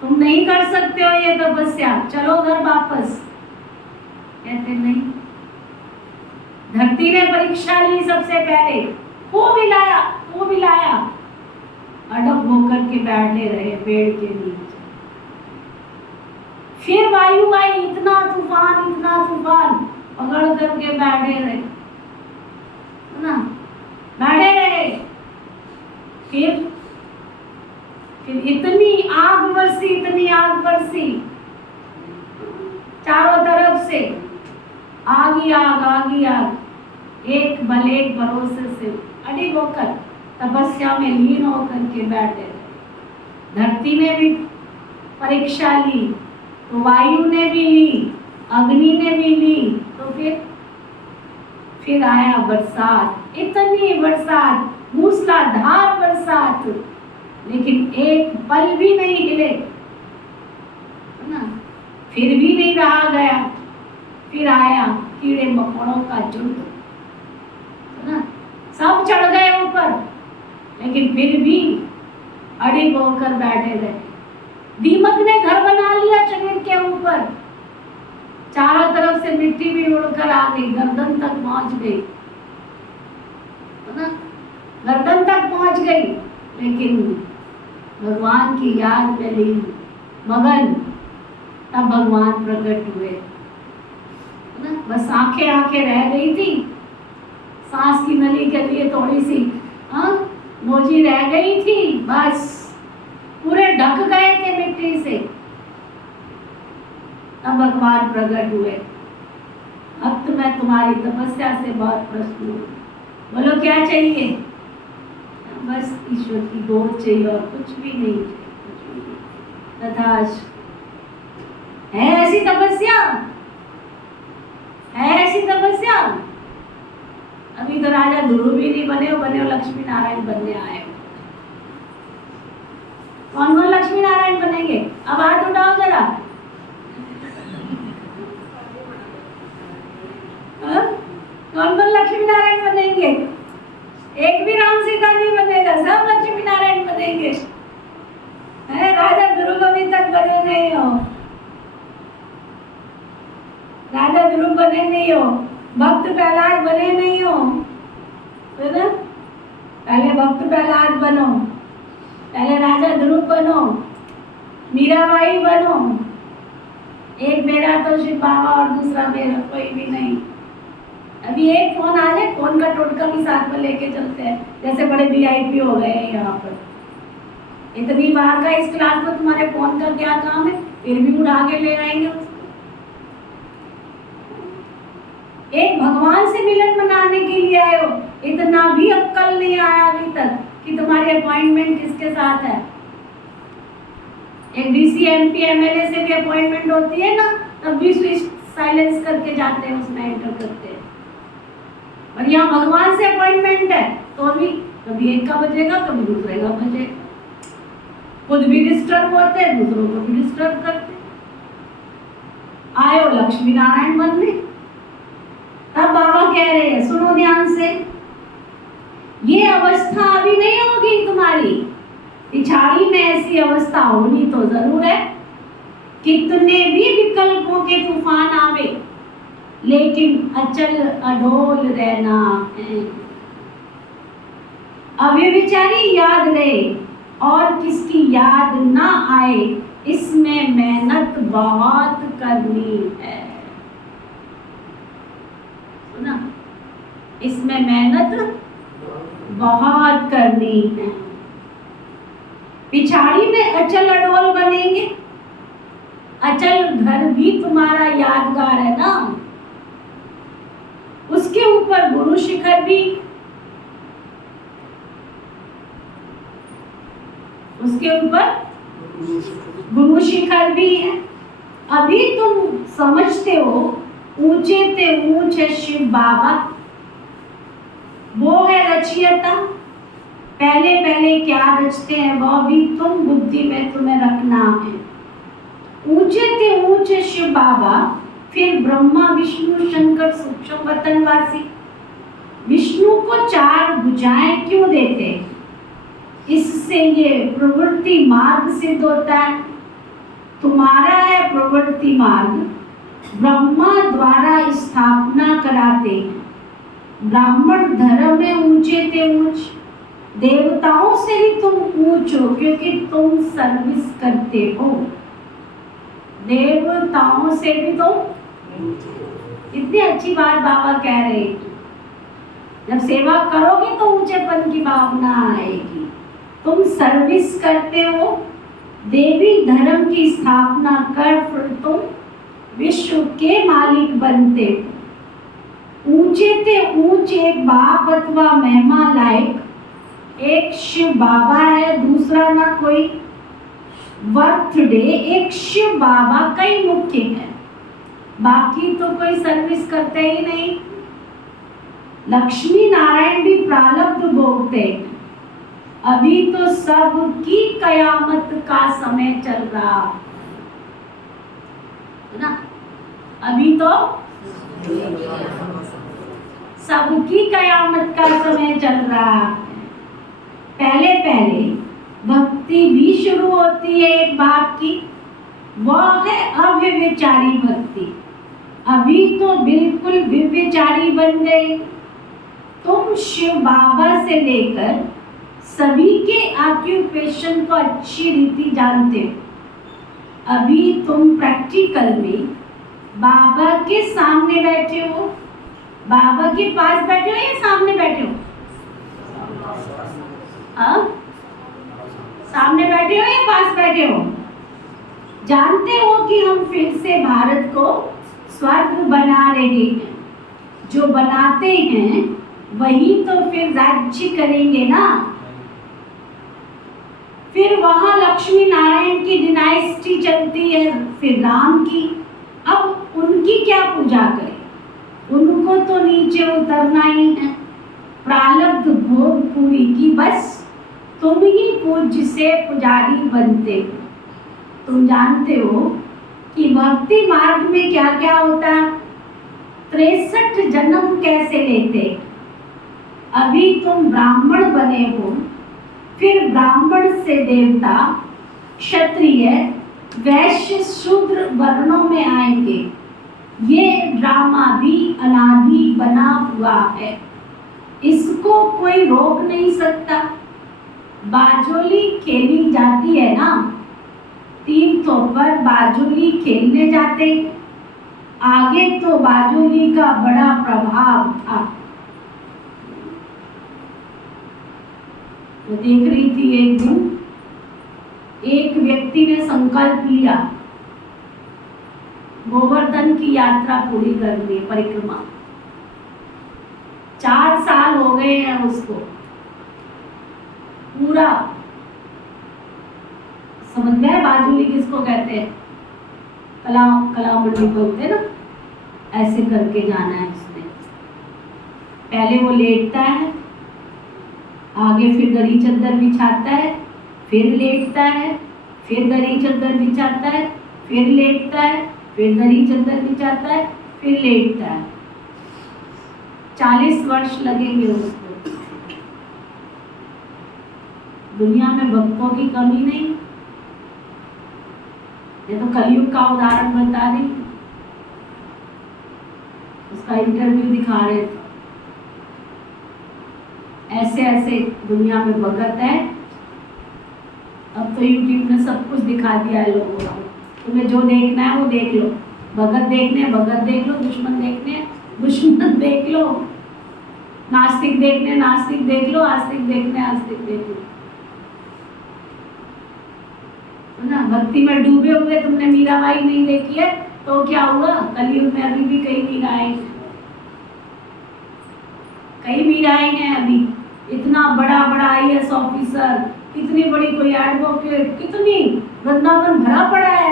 तुम नहीं कर सकते हो ये तपस्या, चलो घर वापस। कहते नहीं। धरती ने परीक्षा ली सबसे पहले, खूब हिलाया, अडग होकर के बैठे रहे पेड़ के नीचे। फिर वायु आई, इतना तूफान पकड़ करके बैठे रहे ना, बैठे रहे। फिर इतनी आग बरसी चारों तरफ से, आग ही आग। एक भरोसे से अडिग होकर तपस्या में लीन होकर के बैठे रहे। धरती ने भी परीक्षा ली, तो वायु ने भी ली, अग्नि ने भी ली, तो फिर आया बरसात, इतनी बरसात, मूसलाधार बरसात, लेकिन एक पल भी नहीं हिले ना। फिर भी नहीं रहा गया। फिर आया कीड़े मकोड़ों का झुंड ना, सब चढ़ गए ऊपर, लेकिन फिर भी अड़िग होकर बैठे रहे। दीमक ने घर बना लिया शरीर के ऊपर, चारों तरफ से मिट्टी भी उड़कर आ गई, गर्दन तक पहुंच गई ना, गर्दन तक पहुंच गई। लेकिन भगवान की याद में लीन मगन, तब भगवान प्रकट हुए ना। बस आंखें रह गई थी, सांस की नली के लिए थोड़ी सी नोजी रह गई थी, बस पूरे ढक गए थे मिट्टी से। तब भगवान प्रकट हुए। भक्त मैं तुम्हारी तपस्या से बहुत प्रसन्न हूँ, बोलो क्या चाहिए? बस ईश्वर की गोद चाहिए और कुछ भी नहीं चाहिए। तथास्तु। है ऐसी तपस्या? अभी तो राजा ध्रुव भी नहीं बने हो लक्ष्मी नारायण बनने आए हो। कौन लक्ष्मी नारायण बनेंगे? अब हाथ उठाओ जरा। कौन लक्ष्मी नारायण बनेंगे? एक भी राम सीता नहीं बनेगा, सब लक्ष्मी नारायण बनेंगे। राजा ध्रुव अभी तक बने नहीं हो, भक्त प्रहलाद बने नहीं हो, है ना? पहले भक्त प्रहलाद बनो, पहले राजा ध्रुव बनो, मीराबाई बनो। एक मेरा तो शिव बाबा और दूसरा मेरा कोई भी नहीं। अभी एक फोन आ जाए, फोन का टोटका भी साथ में लेके चलते हैं, जैसे बड़े वीआईपी हो गए हैं यहाँ पर। इतनी बार का इस क्लास में तुम्हारे फोन का क्या काम है, फिर भी उड़ा के ले आएंगे उसको। एक भगवान से मिलन मनाने के लिए आए हो, इतना भी अक्कल नहीं आया अभी तक कि तुम्हारी अपॉइंटमेंट किसके साथ है। एक डीसी एमपी एमएलए से भी अपॉइंटमेंट होती है ना, तब भी स्विच साइलेंस करके जाते हैं, उसमें एंटर करते हैं। और यहाँ भगवान से अपॉइंटमेंट है तो भी कभी एक का बजेगा, कभी दूसरे का बजेगा। खुद भी डिस्टर्ब होते हैं, दूसरों को भी डिस्टर्ब करते। आयो लक्ष्मी नारायण बनने। तब बाबा कह रहे हैं, सुनो ध्यान से, ये अवस्था अभी नहीं होगी तुम्हारी, पिछाड़ी में ऐसी अवस्था होनी तो जरूर है। कितने भी विकल्पों के तूफान आवे, लेकिन अचल अडोल रहना है। अव्यभिचारी याद रहे और किसकी याद ना आए, इसमें मेहनत बहुत करनी है। सुना, इसमें मेहनत बहुत करनी है। पिछाड़ी में अचल अडोल बनेंगे। अचल घर भी तुम्हारा यादगार है ना, उसके ऊपर गुरु शिखर भी, उसके ऊपर गुरु शिखर भी है। अभी तुम समझते हो ऊंचे ते ऊंच है शिव बाबा, वो है रचयिता। पहले पहले क्या रचते हैं वह भी तुम बुद्धि में तुम्हें रखना है। ऊंचे ते ऊंचे शिव बाबा, फिर ब्रह्मा विष्णु शंकर सूक्ष्म वतनवासी। विष्णु को 4 भुजाएं क्यों देते? इससे ये प्रवृत्ति मार्ग सिद्ध होता है। तुम्हारा है प्रवृत्ति मार्ग, ब्रह्मा द्वारा स्थापना कराते हैं। ब्राह्मण धर्म में ऊंचे ते ऊंच, देवताओं से भी तुम ऊंच हो क्योंकि तुम सर्विस करते हो। देवताओं से भी तुम, इतनी अच्छी बात बाबा कह रहे हैं। जब सेवा करोगे तो ऊंचेपन की भावना आएगी। तुम सर्विस करते हो, देवी धर्म की स्थापना कर फिर तुम विश्व के मालिक बनते हो। ऊंचे ते ऊंच एक बाप अथवा महिमा लायक एक शिव बाबा है, दूसरा ना कोई। बर्थडे एक शिव बाबा कई मुख्य है, बाकी तो कोई सर्विस करते ही नहीं। लक्ष्मी नारायण भी प्रारब्ध भोगते हैं। अभी तो सबकी कयामत का समय चल रहा है ना, अभी तो सबकी कयामत का समय चल रहा है। पहले पहले भक्ति भी शुरू होती है एक बात की, वह है अव्यभिचारी भक्ति। अभी तो बिल्कुल व्यभिचारी बन गए। तुम शिव बाबा से लेकर सभी के ऑक्यूपेशन को अच्छी रीति जानते हो। अभी तुम प्रैक्टिकल में बाबा के सामने बैठे हो, बाबा के पास बैठे हो या सामने बैठे हो? सामने बैठे हो या पास बैठे हो? जानते हो कि हम फिर से भारत को स्वर्ग बना रहे हैं। जो बनाते हैं वही तो फिर राज्य करेंगे ना। फिर वहां लक्ष्मी नारायण की डिनाइस्टी चलती है, फिर राम की। अब उनकी क्या पूजा करें? उनको तो नीचे उतरना ही है, प्रारब्ध भोग पूरी की। बस तुम ही पूज्य से पुजारी बनते हो। तुम जानते हो कि भक्ति मार्ग में क्या क्या होता है, 63 जन्म कैसे लेते। अभी तुम ब्राह्मण बने हो, फिर ब्राह्मण से देवता, क्षत्रिय, वैश्य, शूद्र वर्णों में आएंगे। ये ड्रामा भी अनादि बना हुआ है, इसको कोई रोक नहीं सकता। बाजोली खेली जाती है ना, तीर्थों पर बाजोली खेलने जाते। आगे तो बाजोली का बड़ा प्रभाव था। मैं देख रही थी एक दिन, एक व्यक्ति ने संकल्प लिया गोवर्धन की यात्रा पूरी करनी है, परिक्रमा। 4 साल हो गए हैं उसको पूरा। समझ में बाजूली किसको कहते हैं? कला मंडी बोलते हैं ना, ऐसे करके जाना है उसने। पहले वो लेटता है, आगे फिर दरी चद्दर बिछाता है, फिर लेटता है, फिर दरी चद्दर बिछाता है, फिर लेटता है, फिर दरी चद्दर बिछाता है, फिर लेटता है। 40 वर्ष लगेंगे उसको। दुनिया में भक्तों की कमी नहीं। ये तो कलयुग का उदाहरण बता रही, उसका इंटरव्यू दिखा रहे थे। ऐसे ऐसे दुनिया में भगत है। अब तो यूट्यूब ने सब कुछ दिखा दिया है लोगों को, तुम्हें जो देखना है वो देख लो। भगत देखने भगत देख लो, दुश्मन देखने दुश्मन देख लो, नास्तिक देखने नास्तिक देख लो, आस्तिक देखने आस्तिक देख लो, है ना। भक्ति में डूबे हुए तुमने मीराबाई नहीं देखी है तो क्या हुआ? कलयुग में अभी भी कई मीराएं, कई मीराएं हैं अभी। इतना बड़ा बड़ा IAS ऑफिसर, कितनी बड़ी कोई एडवोकेट, कितनी वृंदावन भरा पड़ा है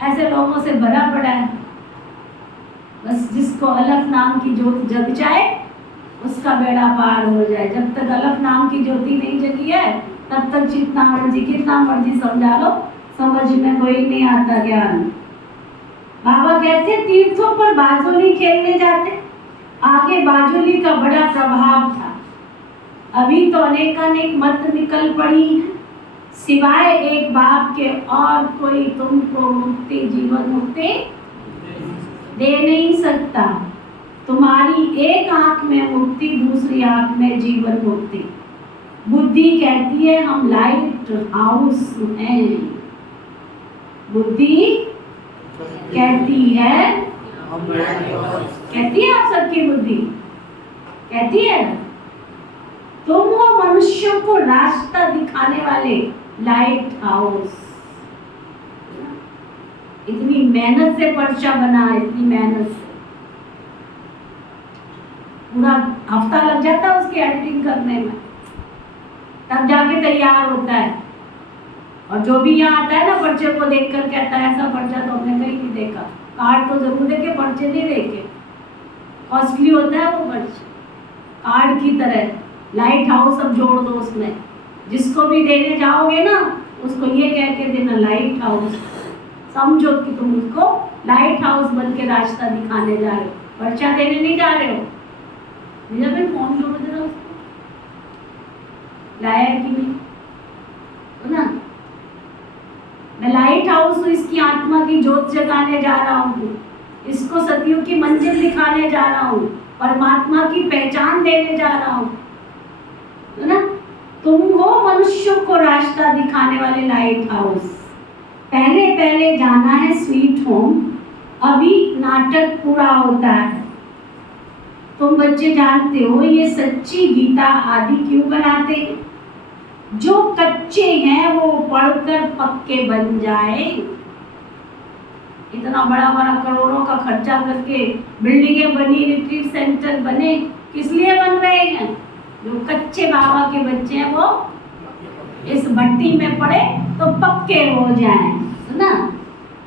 ऐसे लोगों से भरा पड़ा है। बस जिसको अलफ नाम की ज्योत जग जाए उसका बेड़ा पार हो जाए। जब तक अलफ नाम की ज्योति नहीं जगी है तब तक जितना मर्जी कितना मर्जी समझा लो, समझ में कोई नहीं आता ज्ञान। बाबा कहते तीर्थों पर बाजोली खेलने जाते, आगे बाजोली का बड़ा प्रभाव था। अभी तो अनेकानेक मत निकल पड़ी हैं, सिवाय एक बाप के और कोई तुमको मुक्ति जीवन मुक्ति दे नहीं सकता। तुम्हारी एक आंख में मुक्ति, दूसरी आंख में जीवन मुक्ति। बुद्धि कहती है हम लाइट हाउस हैं, बुद्धि कहती है आप सबकी बुद्धि कहती है तुम हो मनुष्यों को रास्ता दिखाने वाले लाइट हाउस। इतनी मेहनत से पर्चा बना, इतनी मेहनत से पूरा हफ्ता लग जाता है उसकी एडिटिंग करने में, तब जाके तैयार होता है। और जो भी यहाँ आता है ना पर्चे को देखकर कहता है ऐसा पर्चा तो हमने कहीं नहीं देखा। कार्ड तो जरूर देखे, पर्चे नहीं देखे। कॉस्टली होता है वो पर्चा, कार्ड की तरह। लाइट हाउस अब जोड़ दो उसमें, जिसको भी देने जाओगे ना उसको ये कह के देना लाइट हाउस। समझो कि तुम उसको लाइट हाउस बन के रास्ता दिखाने जा रहे हो, पर्चा देने नहीं जा रहे हो। जब मैं फोन करो जरा उसको, लाया कि नहीं, तो ना मैं लाइट हाउस हूँ, इसकी आत्मा की ज्योत जगाने जा रहा हूँ, इसको सदियों की मंजिल दिखाने जा रहा हूँ, परमात्मा की पहचान देने जा रहा हूँ, है ना। तुम हो मनुष्यों को रास्ता दिखाने वाले लाइट हाउस। पहले पहले जाना है स्वीट होम, अभी नाटक पूरा होता है। तुम बच्चे जानते हो ये सच्ची गीता आदि क्यों बनाते हैं? जो कच्चे हैं वो पढ़कर पक्के बन जाए। इतना बड़ा बड़ा करोड़ों का खर्चा करके बिल्डिंगें बनी, रिट्रीट सेंटर बने, किस लिए बन रहे हैं? जो कच्चे बाबा के बच्चे हैं वो इस भट्टी में पड़े तो पक्के हो जाएं, है ना।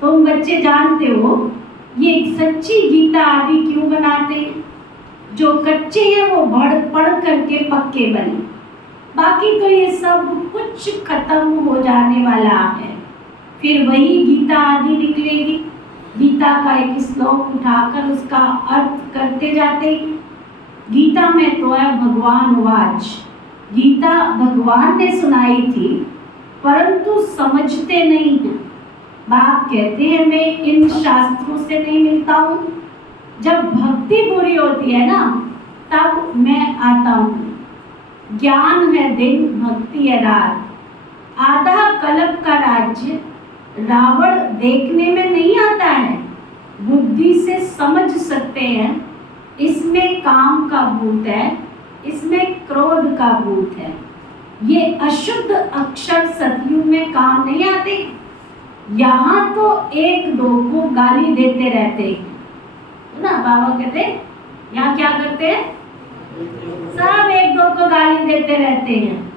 तुम बच्चे जानते हो ये सच्ची गीता आदि क्यों बनाते हैं? जो कच्चे हैं वो पढ़ करके पक्के बने। बाकी तो ये सब कुछ खत्म हो जाने वाला है, फिर वही गीता आदि निकलेगी। गीता का एक श्लोक उठाकर उसका अर्थ करते जाते हैं। गीता में तो है भगवान वाच, गीता भगवान ने सुनाई थी परंतु समझते नहीं हैं। बाप कहते हैं मैं इन शास्त्रों से नहीं मिलता हूँ, जब भक्ति पूरी होती है ना तब मैं आता हूँ। ज्ञान है दिन, भक्ति है रात। आधा कल्प का राज्य रावण देखने में नहीं आता है, बुद्धि से समझ सकते हैं। इसमें काम का भूत है, इसमें क्रोध का भूत है। ये अशुद्ध अक्षर सतयुग में काम नहीं आते। यहाँ तो एक दो को गाली देते रहते हैं ना। बाबा कहते यहाँ क्या करते हैं? सब एक दो को गाली देते रहते हैं।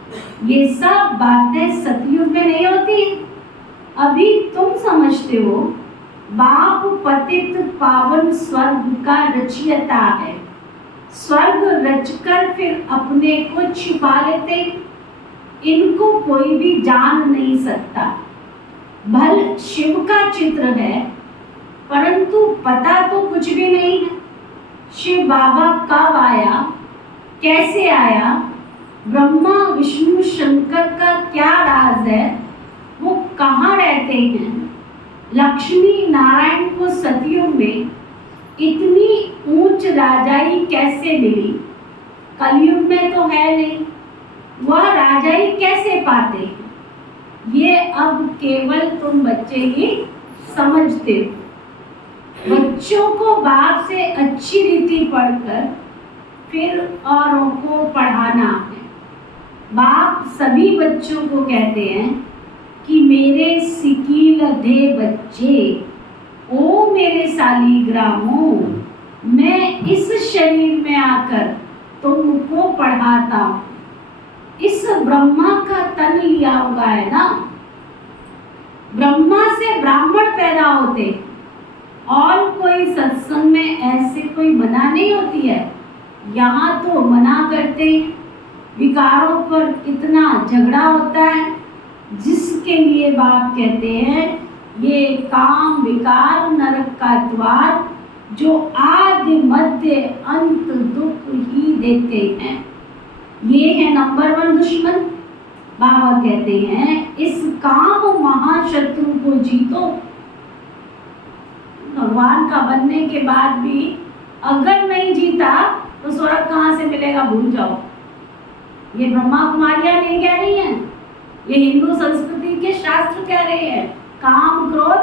ये सब बातें सतयुग में नहीं होती। अभी तुम समझते हो बाप पतित पावन स्वर्ग का रचयिता है। स्वर्ग रचकर फिर अपने को छिपा लेते। इनको कोई भी जान नहीं सकता। भल शिव का चित्र है परंतु पता तो कुछ भी नहीं है। शिव बाबा कब आया, कैसे आया, ब्रह्मा विष्णु शंकर का क्या राज है, वो कहाँ रहते हैं, लक्ष्मी नारायण को सतयुग में इतनी ऊंच राजाई कैसे मिली, कलयुग में तो है नहीं, वह राजाई कैसे पाते हैं? ये अब केवल तुम बच्चे ही समझते हो। बच्चों को बाप से अच्छी रीति पढ़कर फिर औरों को पढ़ाना है। बाप सभी बच्चों को कहते हैं कि मेरे सिकीलधे बच्चे, ओ मेरे सालीग्रामों, मैं इस शरीर में आकर तुमको पढ़ाता हूँ। इस ब्रह्मा का तन लिया हुआ है ना, ब्रह्मा से ब्राह्मण पैदा होते, और कोई सत्संग में ऐसे कोई मना नहीं होती है। यहाँ तो मना करते, विकारों पर कितना झगड़ा होता है, जिसके लिए बाप कहते हैं ये काम विकार नरक का द्वार, जो आदि मध्य अंत दुख ही देते हैं। ये है नंबर 1 दुश्मन। बाबा कहते हैं इस काम महाशत्रु को जीतो। भगवान का बनने के बाद भी अगर नहीं जीता तो स्वर्ग कहाँ से मिलेगा, भूल जाओ। ये ब्रह्मा कुमारियां नहीं कह रही हैं, ये हिंदू संस्कृति के शास्त्र कह रहे हैं। काम क्रोध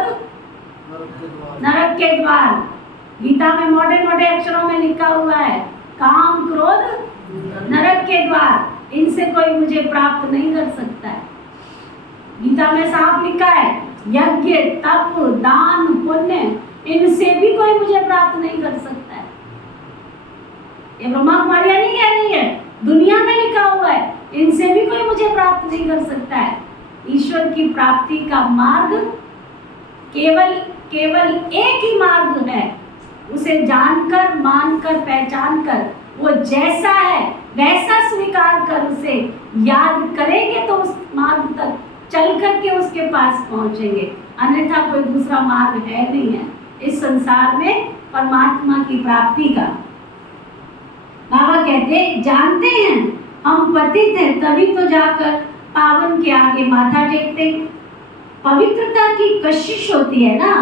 नरक के द्वार, गीता में मोटे मोटे अक्षरों में लिखा हुआ है, काम क्रोध नरक के द्वार, इनसे कोई मुझे प्राप्त नहीं कर सकता है। गीता में साफ लिखा है, यज्ञ तप दान पुण्य, इनसे भी कोई मुझे प्राप्त नहीं कर सकता है। ये ब्रह्मा कुमारियां नहीं कह रही है, दुनिया में लिखा हुआ है, इनसे भी कोई मुझे प्राप्त नहीं कर सकता है। ईश्वर की प्राप्ति का मार्ग केवल एक ही मार्ग है, उसे जानकर मानकर पहचान कर वो जैसा है वैसा स्वीकार कर उसे याद करेंगे तो उस मार्ग तक चल करके उसके पास पहुंचेंगे। अन्यथा कोई दूसरा मार्ग है नहीं है इस संसार में परमात्मा की प्राप्ति का। बाबा कहते जानते हैं हम पतित हैं, तभी तो जाकर पावन के आगे माथा टेकते हैं। पवित्रता की कशिश होती है ना,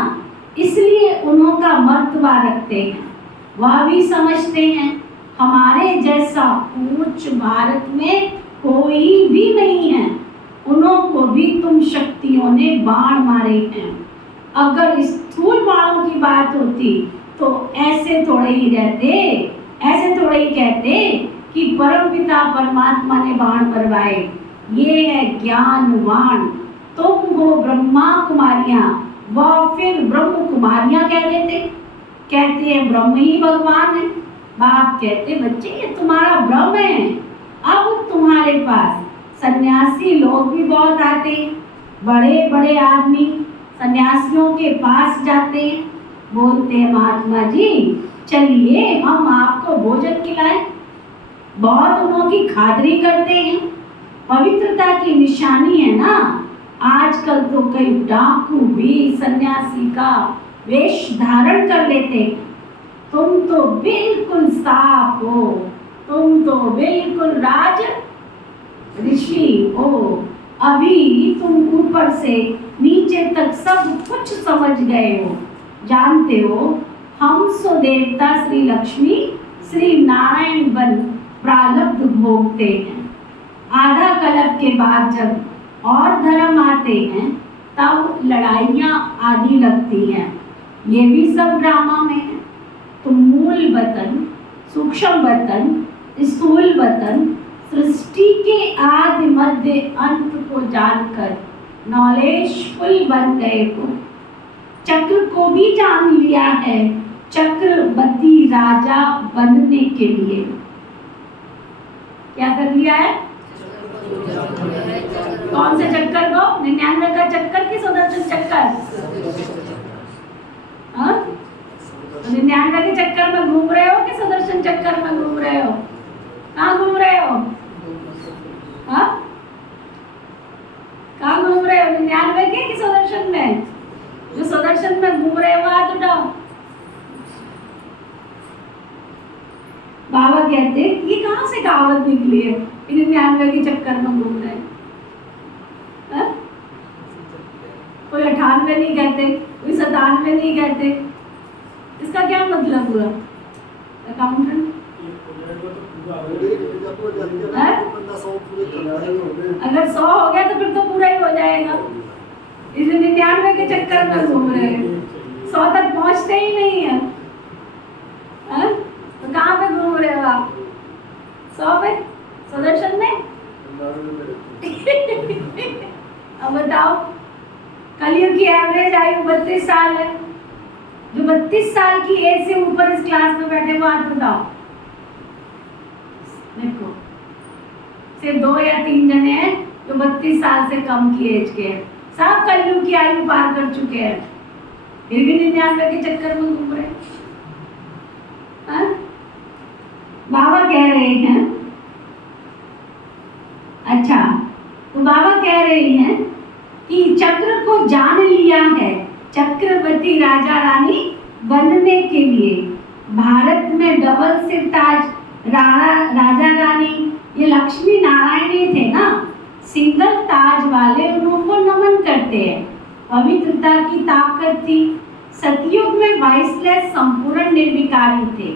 इसलिए उनका मर्तबा रखते हैं। वह भी समझते हैं हमारे जैसा ऊंच भारत में कोई भी नहीं है, उनको भी तुम शक्तियों ने बाण मारे हैं। अगर स्थूल बाणों की बात होती तो ऐसे थोड़े ही रहते, ऐसे थोड़े ही कहते कि परमपिता परमात्मा ने बाण मरवाए। ये है ज्ञानवान, तुम हो ब्रह्मा कुमारियां, वह फिर ब्रह्म कुमारियां कह देते, कहते हैं ब्रह्म ही भगवान है। बाप कहते बच्चे ये तुम्हारा भ्रम है। अब तुम्हारे पास सन्यासी लोग भी बहुत आते हैं, बड़े बड़े आदमी सन्यासियों के पास जाते हैं, बोलते हैं महात्मा जी चलिए हम आपको भोजन खिलाएं। बहुत उन्हों की खातिरी करते हैं, पवित्रता की निशानी है ना। आजकल तो कई डाकू भी सन्यासी का वेश धारण कर लेते हैं। तुम तो बिल्कुल साफ हो, तुम तो बिल्कुल राज ऋषि हो। अभी तुम ऊपर से नीचे तक सब कुछ समझ गए हो, जानते हो हम सो देवता श्री लक्ष्मी श्री नारायण बन प्रारब्ध भोगते हैं। आधा कल्प के बाद जब और धर्म आते हैं तब लड़ाइयाँ आदि लगती हैं। ये भी सब ड्रामा में है। तो मूल वतन, सूक्ष्म वतन, स्थूल वतन, सृष्टि के आदि मध्य अंत को जानकर नॉलेजफुल बन गए हो। चक्र को भी जान लिया है, चक्रवर्ती राजा बनने के लिए। क्या कर लिया है? कौन से चक्कर को? 99 का चक्कर कि सुदर्शन चक्कर? 99 के चक्कर में घूम रहे हो कि सुदर्शन चक्कर में घूम रहे हो? कहाँ घूम रहे हो? हाँ, कहाँ घूम रहे हो? 99 के कि सुदर्शन में? जो सुदर्शन में घूम रहे हो हाथ उठाओ। बाबा कहते ये कहाँ से कहावत निकली है 99 के चक्कर में घूम रहे हैं? कोई 98 नहीं कहते, कोई 97 नहीं कहते, इसका क्या मतलब हुआ? अकाउंटेंट हैं? अगर 100 हो गया तो फिर तो पूरा ही हो जाएगा। इसलिए 99 के चक्कर में घूम रहे हैं, 100 तक पहुंचते ही नहीं है। हैं? तो कहाँ पे घूम रहे हो आप? 100 पे? सुदर्शन में? अब बताओ, कलयुग की एवरेज आयु 32 साल है। जो 32 साल की एज से ऊपर इस क्लास में बैठे वो हाथ उठाओ। देखो, सिर्फ 2 या 3 जने हैं जो 32 साल से कम की एज के हैं। सब कलयुग की आयु पार कर चुके हैं, फिर भी 99 के चक्कर में घूम रहे हैं। बाबा कह रहे हैं, अच्छा, तो बाबा कह रहे हैं कि चक्र को जान लिया है चक्रवर्ती राजा रानी बनने के लिए। भारत में डबल सिर ताज राजा रानी, ये लक्ष्मी नारायण ही थे ना, सिंगल ताज वाले, उनको नमन करते हैं। पवित्रता की ताकत थी। सतयुग में वाइसलेस संपूर्ण निर्विकारी थे।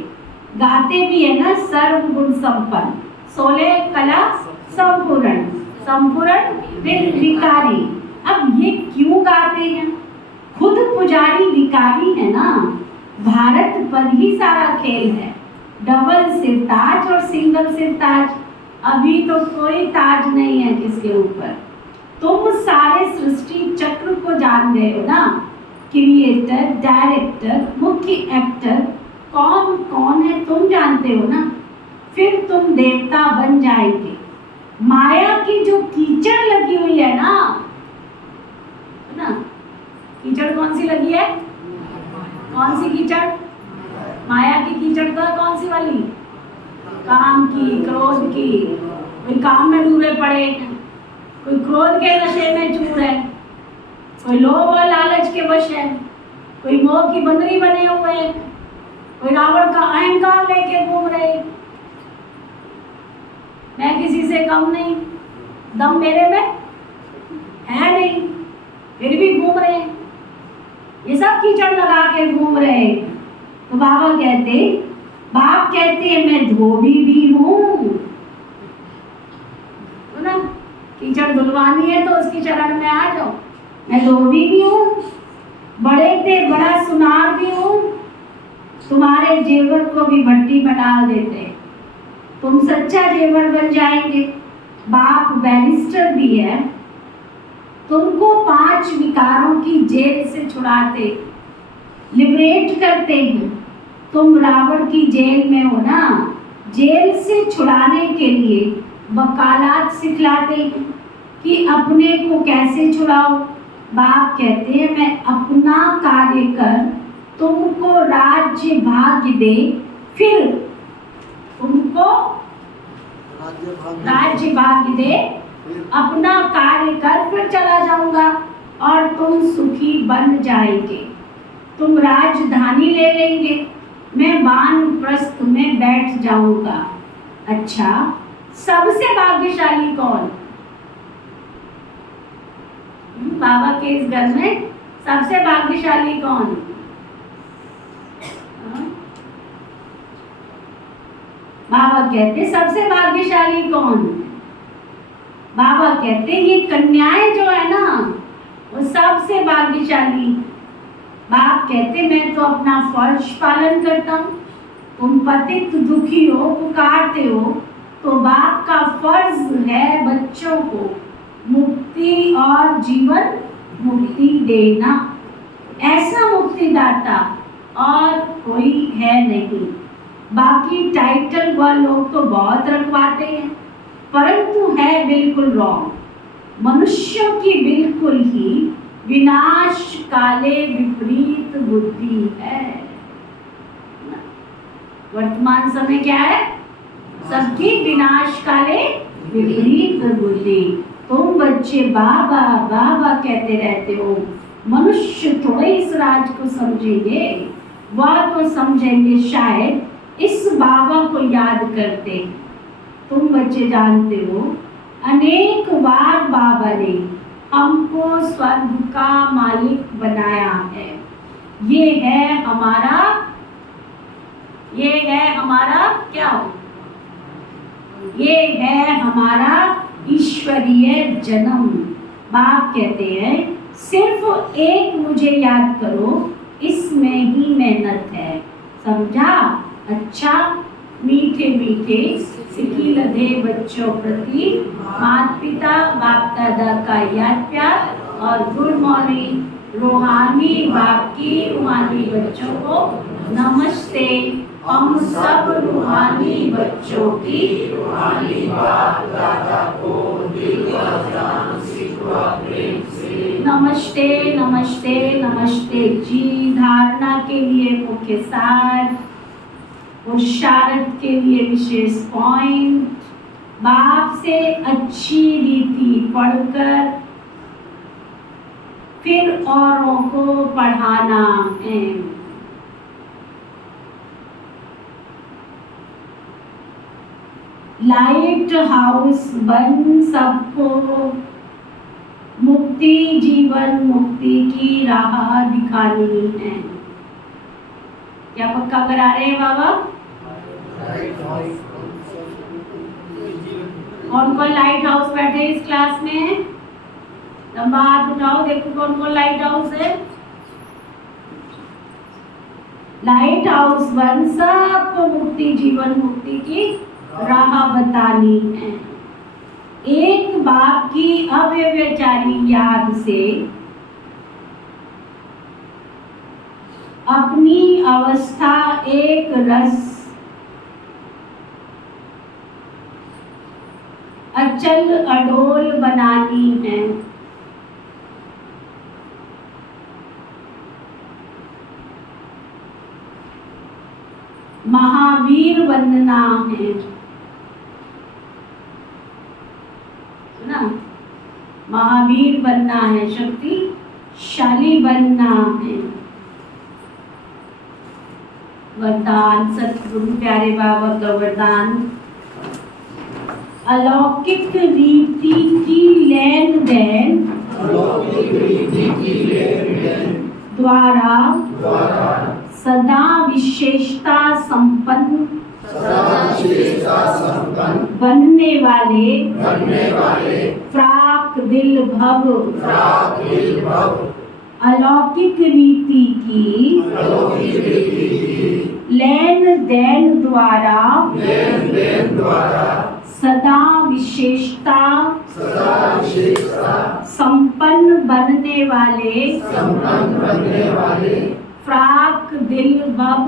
गाते भी है ना, सर्व गुण संपन्न, 16 कला संपूर्ण, संपूर्ण निर्विकारी। अब ये क्यों गाते हैं? खुद पुजारी विकारी है ना। भारत पर ही सारा खेल है। डबल सिर ताज और सिंगल सिर ताज, अभी तो कोई ताज नहीं है किसके ऊपर। तुम सारे सृष्टि चक्र को जान गए हो ना। क्रिएटर, डायरेक्टर, मुख्य एक्टर कौन कौन है तुम जानते हो ना। फिर तुम देवता बन जाएंगे। माया की जो कीचड़ लगी हुई है ना, कीचड़ कौन सी लगी है? कौन सी कीचड़? माया की कीचड़ का कौन सी वाली? काम की, क्रोध की। कोई काम में डूबे पड़े हैं, कोई क्रोध के नशे में चूर है, कोई लोभ और लालच के वश है, कोई मोह की बंदरी बने हुए हैं, कोई रावण का अहंकार लेके घूम रहे। मैं किसी से कम नहीं, दम मेरे में है नहीं, फिर भी घूम रहे हैं। ये सब कीचड़ लगा के घूम रहे हैं। तो बाप कहते हैं मैं धोबी भी हूँ ना। कीचड़ धुलवानी है तो उसकी चरण में आ जाओ। मैं धोबी भी हूँ, बड़े थे बड़ा सुनार भी हूँ। तुम्हारे जेवर को भी भट्टी में डाल देते, तुम सच्चा जेवर बन जाएंगे। बाप बैरिस्टर भी है, तुमको 5 विकारों की जेल से छुड़ाते, लिबरेट करते हैं। तुम रावण की जेल में हो ना, जेल से छुड़ाने के लिए वकालत सिखलाते हैं कि अपने को कैसे छुड़ाओ। बाप कहते हैं मैं अपना कार्य कर तुमको राज्य भाग्य दे, फिर तुमको राज्य भाग्य दे, अपना कार्य कर फिर चला जाऊंगा और तुम सुखी बन जाएंगे। तुम राजधानी ले लेंगे, मैं वानप्रस्थ में बैठ जाऊंगा। अच्छा, सबसे भाग्यशाली कौन? बाबा के इस घर में सबसे भाग्यशाली कौन? बाबा कहते सबसे भाग्यशाली कौन? बाबा कहते ये कन्याएं जो है ना वो सबसे भाग्यशाली। बाप कहते मैं तो अपना फर्ज पालन करता हूँ। तुम पतित दुखी हो, पुकारते हो, तो बाप का फर्ज है बच्चों को मुक्ति और जीवन मुक्ति देना। ऐसा मुक्तिदाता और कोई है नहीं। बाकी टाइटल वह लोग तो बहुत रखवाते हैं, परंतु है बिल्कुल रॉन्ग। मनुष्यों की बिल्कुल ही विनाश काले विपरीत बुद्धि है। वर्तमान समय क्या है? सबकी विनाश काले विपरीत बुद्धि। तुम बच्चे बाबा बाबा कहते रहते हो, मनुष्य थोड़े इस राज को समझेंगे। वह तो समझेंगे शायद इस बाबा को याद करते। तुम बच्चे जानते हो अनेक बार बाबा ने हमको स्वर्ग का मालिक बनाया है। ये है हमारा क्या हो? ये है हमारा ईश्वरीय जन्म। बाप कहते हैं सिर्फ एक मुझे याद करो, इसमें ही मेहनत है। समझा? अच्छा, मीठे मीठे सिकी लधे बच्चों प्रति माता पिता बाप दादा का याद प्यार और गुड मॉर्निंग रूहानी बाप की रूहानी बच्चों को नमस्ते। हम सब रूहानी बच्चों की रूहानी बाप दादा को दिल और जान सिखवा प्रेम से नमस्ते नमस्ते नमस्ते जी। धारणा के लिए मुख्य सार और शारद के लिए विशेष पॉइंट। बाप से अच्छी रीति पढ़कर फिर औरों को पढ़ाना है। लाइट हाउस बन सबको मुक्ति जीवन मुक्ति की राह दिखानी है। क्या पक्का करा रहे हैं बाबा? कौन कौन लाइट हाउस बैठे इस क्लास में? लंबा हाथ उठाओ, देखो कौन कौन लाइट हाउस है। लाइट हाउस बन सबको मुक्ति जीवन मुक्ति की राह बतानी है। एक बाप की अव्यभिचारी याद से अपनी अवस्था एक रस अचल अडोल बनानी है। महावीर बनना है ना, महावीर बनना है, शक्तिशाली बनना है। वरदान सतगुरु प्यारे बाबा का वरदान। अलौकिक रीति की लेन देन द्वारा सदा विशेषता संपन्न बनने वाले फ्राक दिल भव अलौकिक रीति की लेन देन द्वारा सदा विशेषता संपन्न बनने वाले फ्राक दिल भव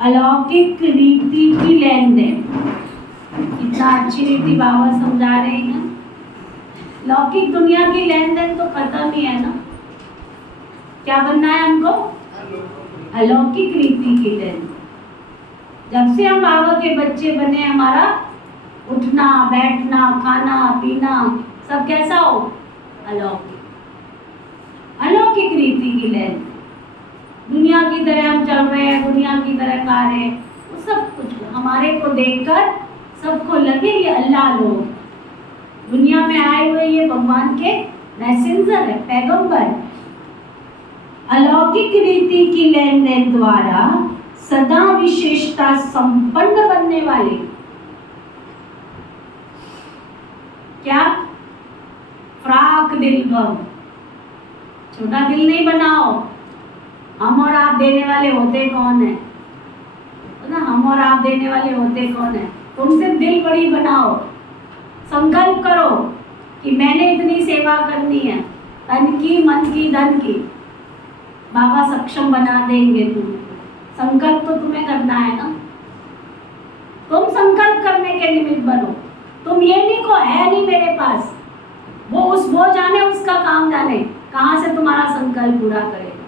अलौकिक रीति की लेन देन। कितना अच्छी रीति बाबा समझा रहे हैं। लौकिक दुनिया की लेन देन तो खत्म ही है ना। क्या बनना है हमको? अलौकिक रीति की लेन। जब से हम बाबा के बच्चे बने, हमारा उठना बैठना खाना पीना सब कैसा हो? अलौकिक। अलौकिक रीति की लेन। दुनिया की तरह हम चल रहे हैं, दुनिया की तरह खा रहे हैं, वो सब कुछ हमारे को देखकर सबको लगे ये अल्लाह लोग, दुनिया में आए हुए ये भगवान के मैसेंजर है, पैगंबर। अलौकिक रीति की लेन देन द्वारा सदा विशेषता संपन्न बनने वाले क्या? फ्राक दिल भव। छोटा दिल नहीं बनाओ। हम और आप देने वाले होते कौन है ना? हम और आप देने वाले होते कौन है? तुमसे दिल बड़ी बनाओ। संकल्प करो कि मैंने इतनी सेवा करनी है, तन की मन की धन की। बाबा सक्षम बना देंगे तुम्हें। संकल्प तो तुम्हें करना है ना। तुम संकल्प करने के निमित्त बनो। तुम ये नहीं को है नहीं मेरे पास, वो जाने, उसका काम जाने कहाँ से तुम्हारा संकल्प पूरा करेगा।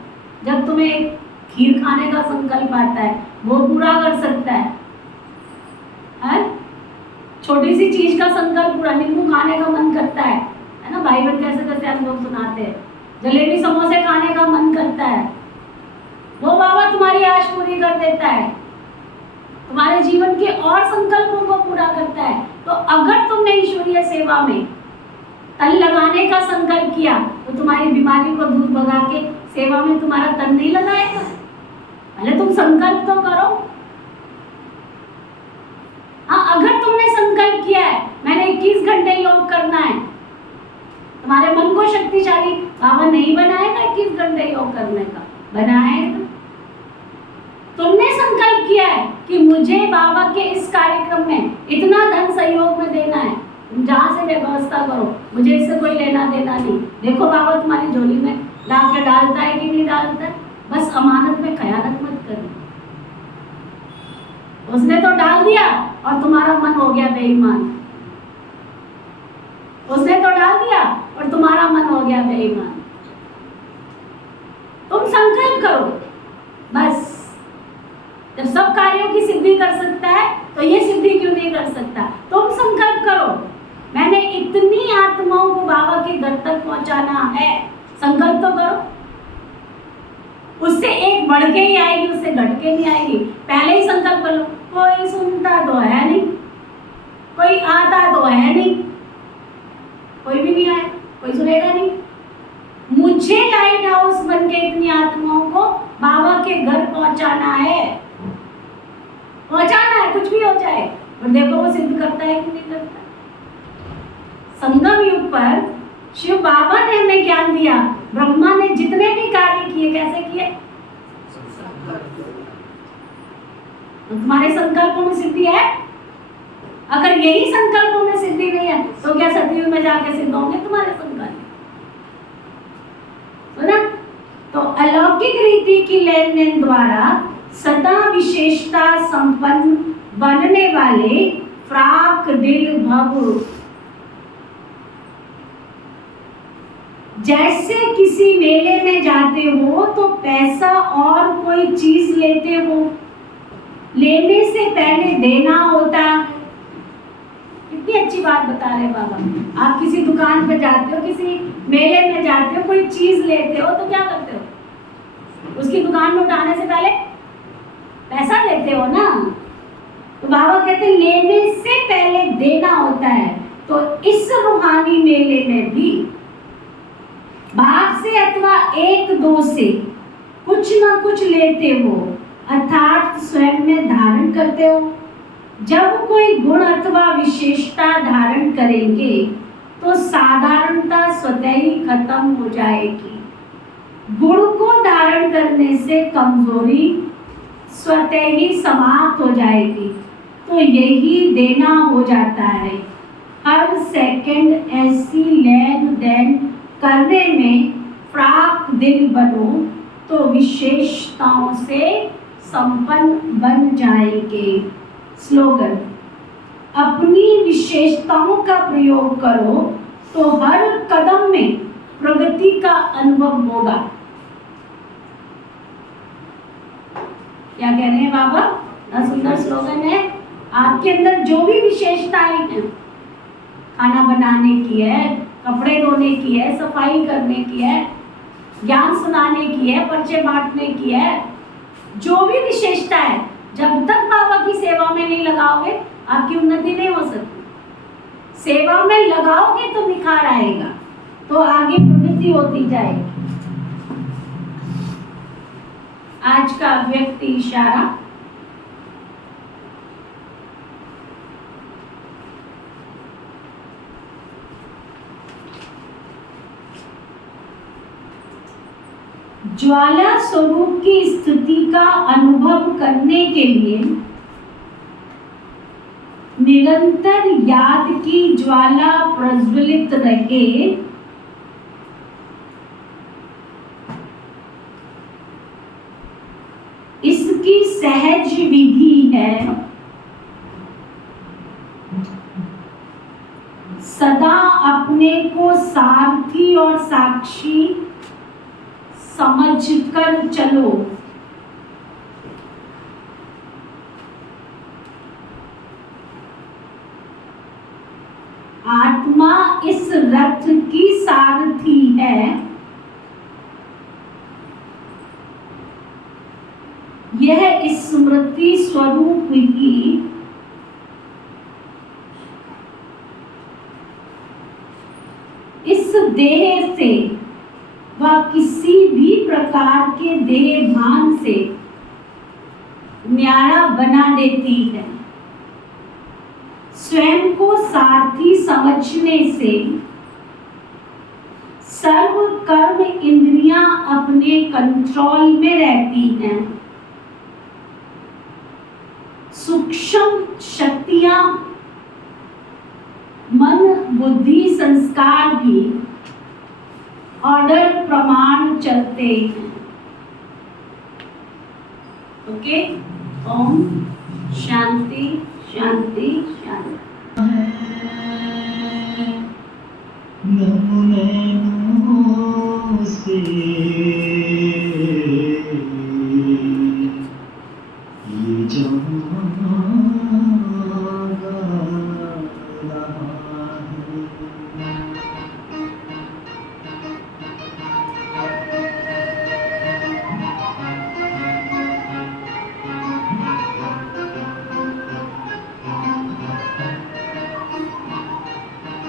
जब तुम्हें खीर खाने का संकल्प आता है, वो पूरा कर सकता है? छोटी सी चीज का संकल्प पूरा, नींबू खाने का मन करता है ना? भाई बहन कैसे कैसे हम लोग सुनाते हैं। जलेबी समोसे खाने का मन करता है, वो बाबा तुम्हारी आश पूरी कर देता है, तुम्हारे जीवन के और संकल्पों को पूरा करता है। तो अगर तुमने ईश्वरीय सेवा में तन लगाने का संकल्प किया, तो तुम्हारी बीमारी को दूर भगा के सेवा में तुम्हारा तन नहीं लगाएगा। पहले तुम संकल्प तो करो। हाँ, अगर तुमने संकल्प किया है मैंने 21 घंटे योग करना है, तुम्हारे मन को शक्तिशाली बाबा नहीं बनाएगा 21 घंटे योग करने का, बनाएगा। तुमने संकल्प किया है कि मुझे बाबा के इस कार्यक्रम में इतना धन सहयोग में देना है, तुम जहाँ से व्यवस्था करो, मुझे इससे कोई लेना देना नहीं। देखो बाबा तुम्हारी झोली में ला के डालता है कि नहीं डालता है, बस अमानत में खयानत मत करो। उसने तो डाल दिया और तुम्हारा मन हो गया बेईमान, उसने तो डाल दिया और तुम्हारा मन हो गया बेईमान। तुम संकल्प करो बस। जब सब कार्यों की सिद्धि कर सकता है तो ये सिद्धि क्यों नहीं कर सकता? तुम संकल्प करो, मैंने इतनी आत्माओं को बाबा के घर तक पहुंचाना है, संकल्प तो करो। उससे एक बढ़ के ही आएगी, उससे घट के नहीं आएगी। पहले ही संकल्प कर लो, कोई सुनता तो है नहीं, कोई आता तो है नहीं, कोई भी नहीं आए, कोई सुनेगा नहीं। मुझे लाइट हाउस बन के इतनी आत्माओं को बाबा के घर पहुंचाना है, पहुंचाना है, कुछ भी हो जाए। और देखो वो सिद्ध करता है कि नहीं करता। संगम युग पर शिव बाबा ने हमें ज्ञान दिया, ब्रह्मा ने जितने भी कार्य किए कैसे किए? तो तुम्हारे संकल्पों में सिद्धि है? अगर यही संकल्पों में सिद्धि नहीं है तो क्या सतयुग में जाके सिद्ध होंगे तुम्हारे संकल्प? सुना? तो अलौकिक रीति की लेन देन द्वारा सदा विशेषता संपन्न बनने वाले फ्राक दिल भव, जैसे किसी मेले में जाते हो तो पैसा और कोई चीज लेते हो, लेने से पहले देना होता। कितनी अच्छी बात बता रहे बाबा। आप किसी दुकान पे जाते हो, किसी मेले में जाते हो, कोई चीज लेते हो तो क्या करते हो? उसकी दुकान में उठाने से पहले पैसा देते हो ना। तो बाबा कहते हैं लेने से पहले देना होता है। तो इस रूहानी मेले में भी बाप से अथवा एक दो से कुछ ना कुछ लेते हो, अर्थात स्वयं में धारण करते हो। जब कोई गुण अथवा विशेषता धारण करेंगे तो साधारणता स्वतः ही खत्म हो जाएगी। गुण को धारण करने से कमजोरी स्वतः ही समाप्त हो जाएगी। तो यही देना हो जाता है। हर सेकंड ऐसी लेन देन करने में फ्राक दिल बनो तो विशेषताओं से संपन्न बन जाएंगे। स्लोगन, अपनी विशेषताओं का प्रयोग करो तो हर कदम में प्रगति का अनुभव होगा। क्या कह रहे हैं बाबा? ना सुंदर स्लोगन है। आपके अंदर जो भी विशेषताएं हैं, खाना बनाने की है, कपड़े धोने की है, सफाई करने की है, ज्ञान सुनाने की है, पर्चे बांटने की है, जो भी विशेषता है, जब तक बाबा की सेवा में नहीं लगाओगे आपकी उन्नति नहीं हो सकती। सेवा में लगाओगे तो निखार आएगा, तो आगे प्रगति होती जाएगी। आज का व्यक्ति इशारा, ज्वाला स्वरूप की स्थिति का अनुभव करने के लिए निरंतर याद की ज्वाला प्रज्वलित रहे। इसकी सहज विधि है सदा अपने को सारथी और साक्षी समझकर चलो। आत्मा इस रथ की सारथी है। यह स्मृति स्वरूप ही इस देह से व किसी भी प्रकार के देह भान से न्यारा बना देती है। स्वयं को सारथी समझने से सर्व कर्म इंद्रियां अपने कंट्रोल में रहती हैं। सूक्ष्म शक्तियां, मन, बुद्धि, संस्कार भी ऑर्डर प्रमाण चलते हैं। ओके, ओम शांति शांति शांति। नैनों से ये जागा रहा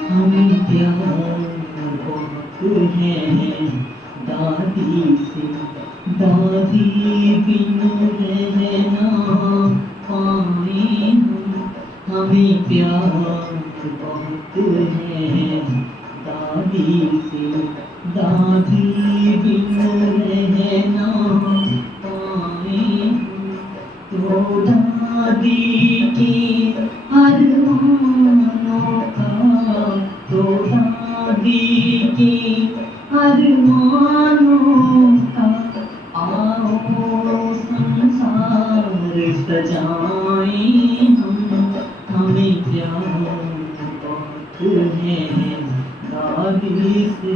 हमें प्यार बहुत है दादी से, दादी बिन रहना पाए हम। हमें प्यार बहुत है दादी से, दादी बिन रहना पाए हम। तो दादी के अरमानों का, तो दादी के अरमानों का आओ संसार सजाएं हम। हमें प्यार बहुत है दादी से।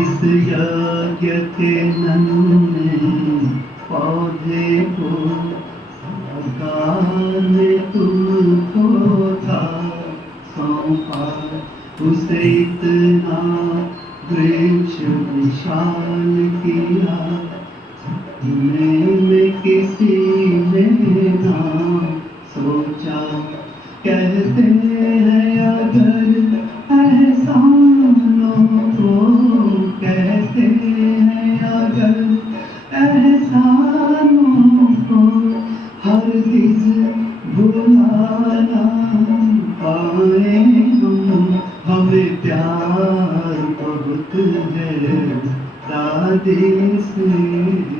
इस यज्ञ के नन्हे पौधे को सरकार ने तुमको था सौंपा। उसे इतना वृक्ष विशाल किया, में किसी ने ना सोचा। कहते हैं अगर एहसानों को, कहते हैं अगर एहसानों को हरगिज़ भुलाना पाए हम। हमें प्यार बहुत है दादी से।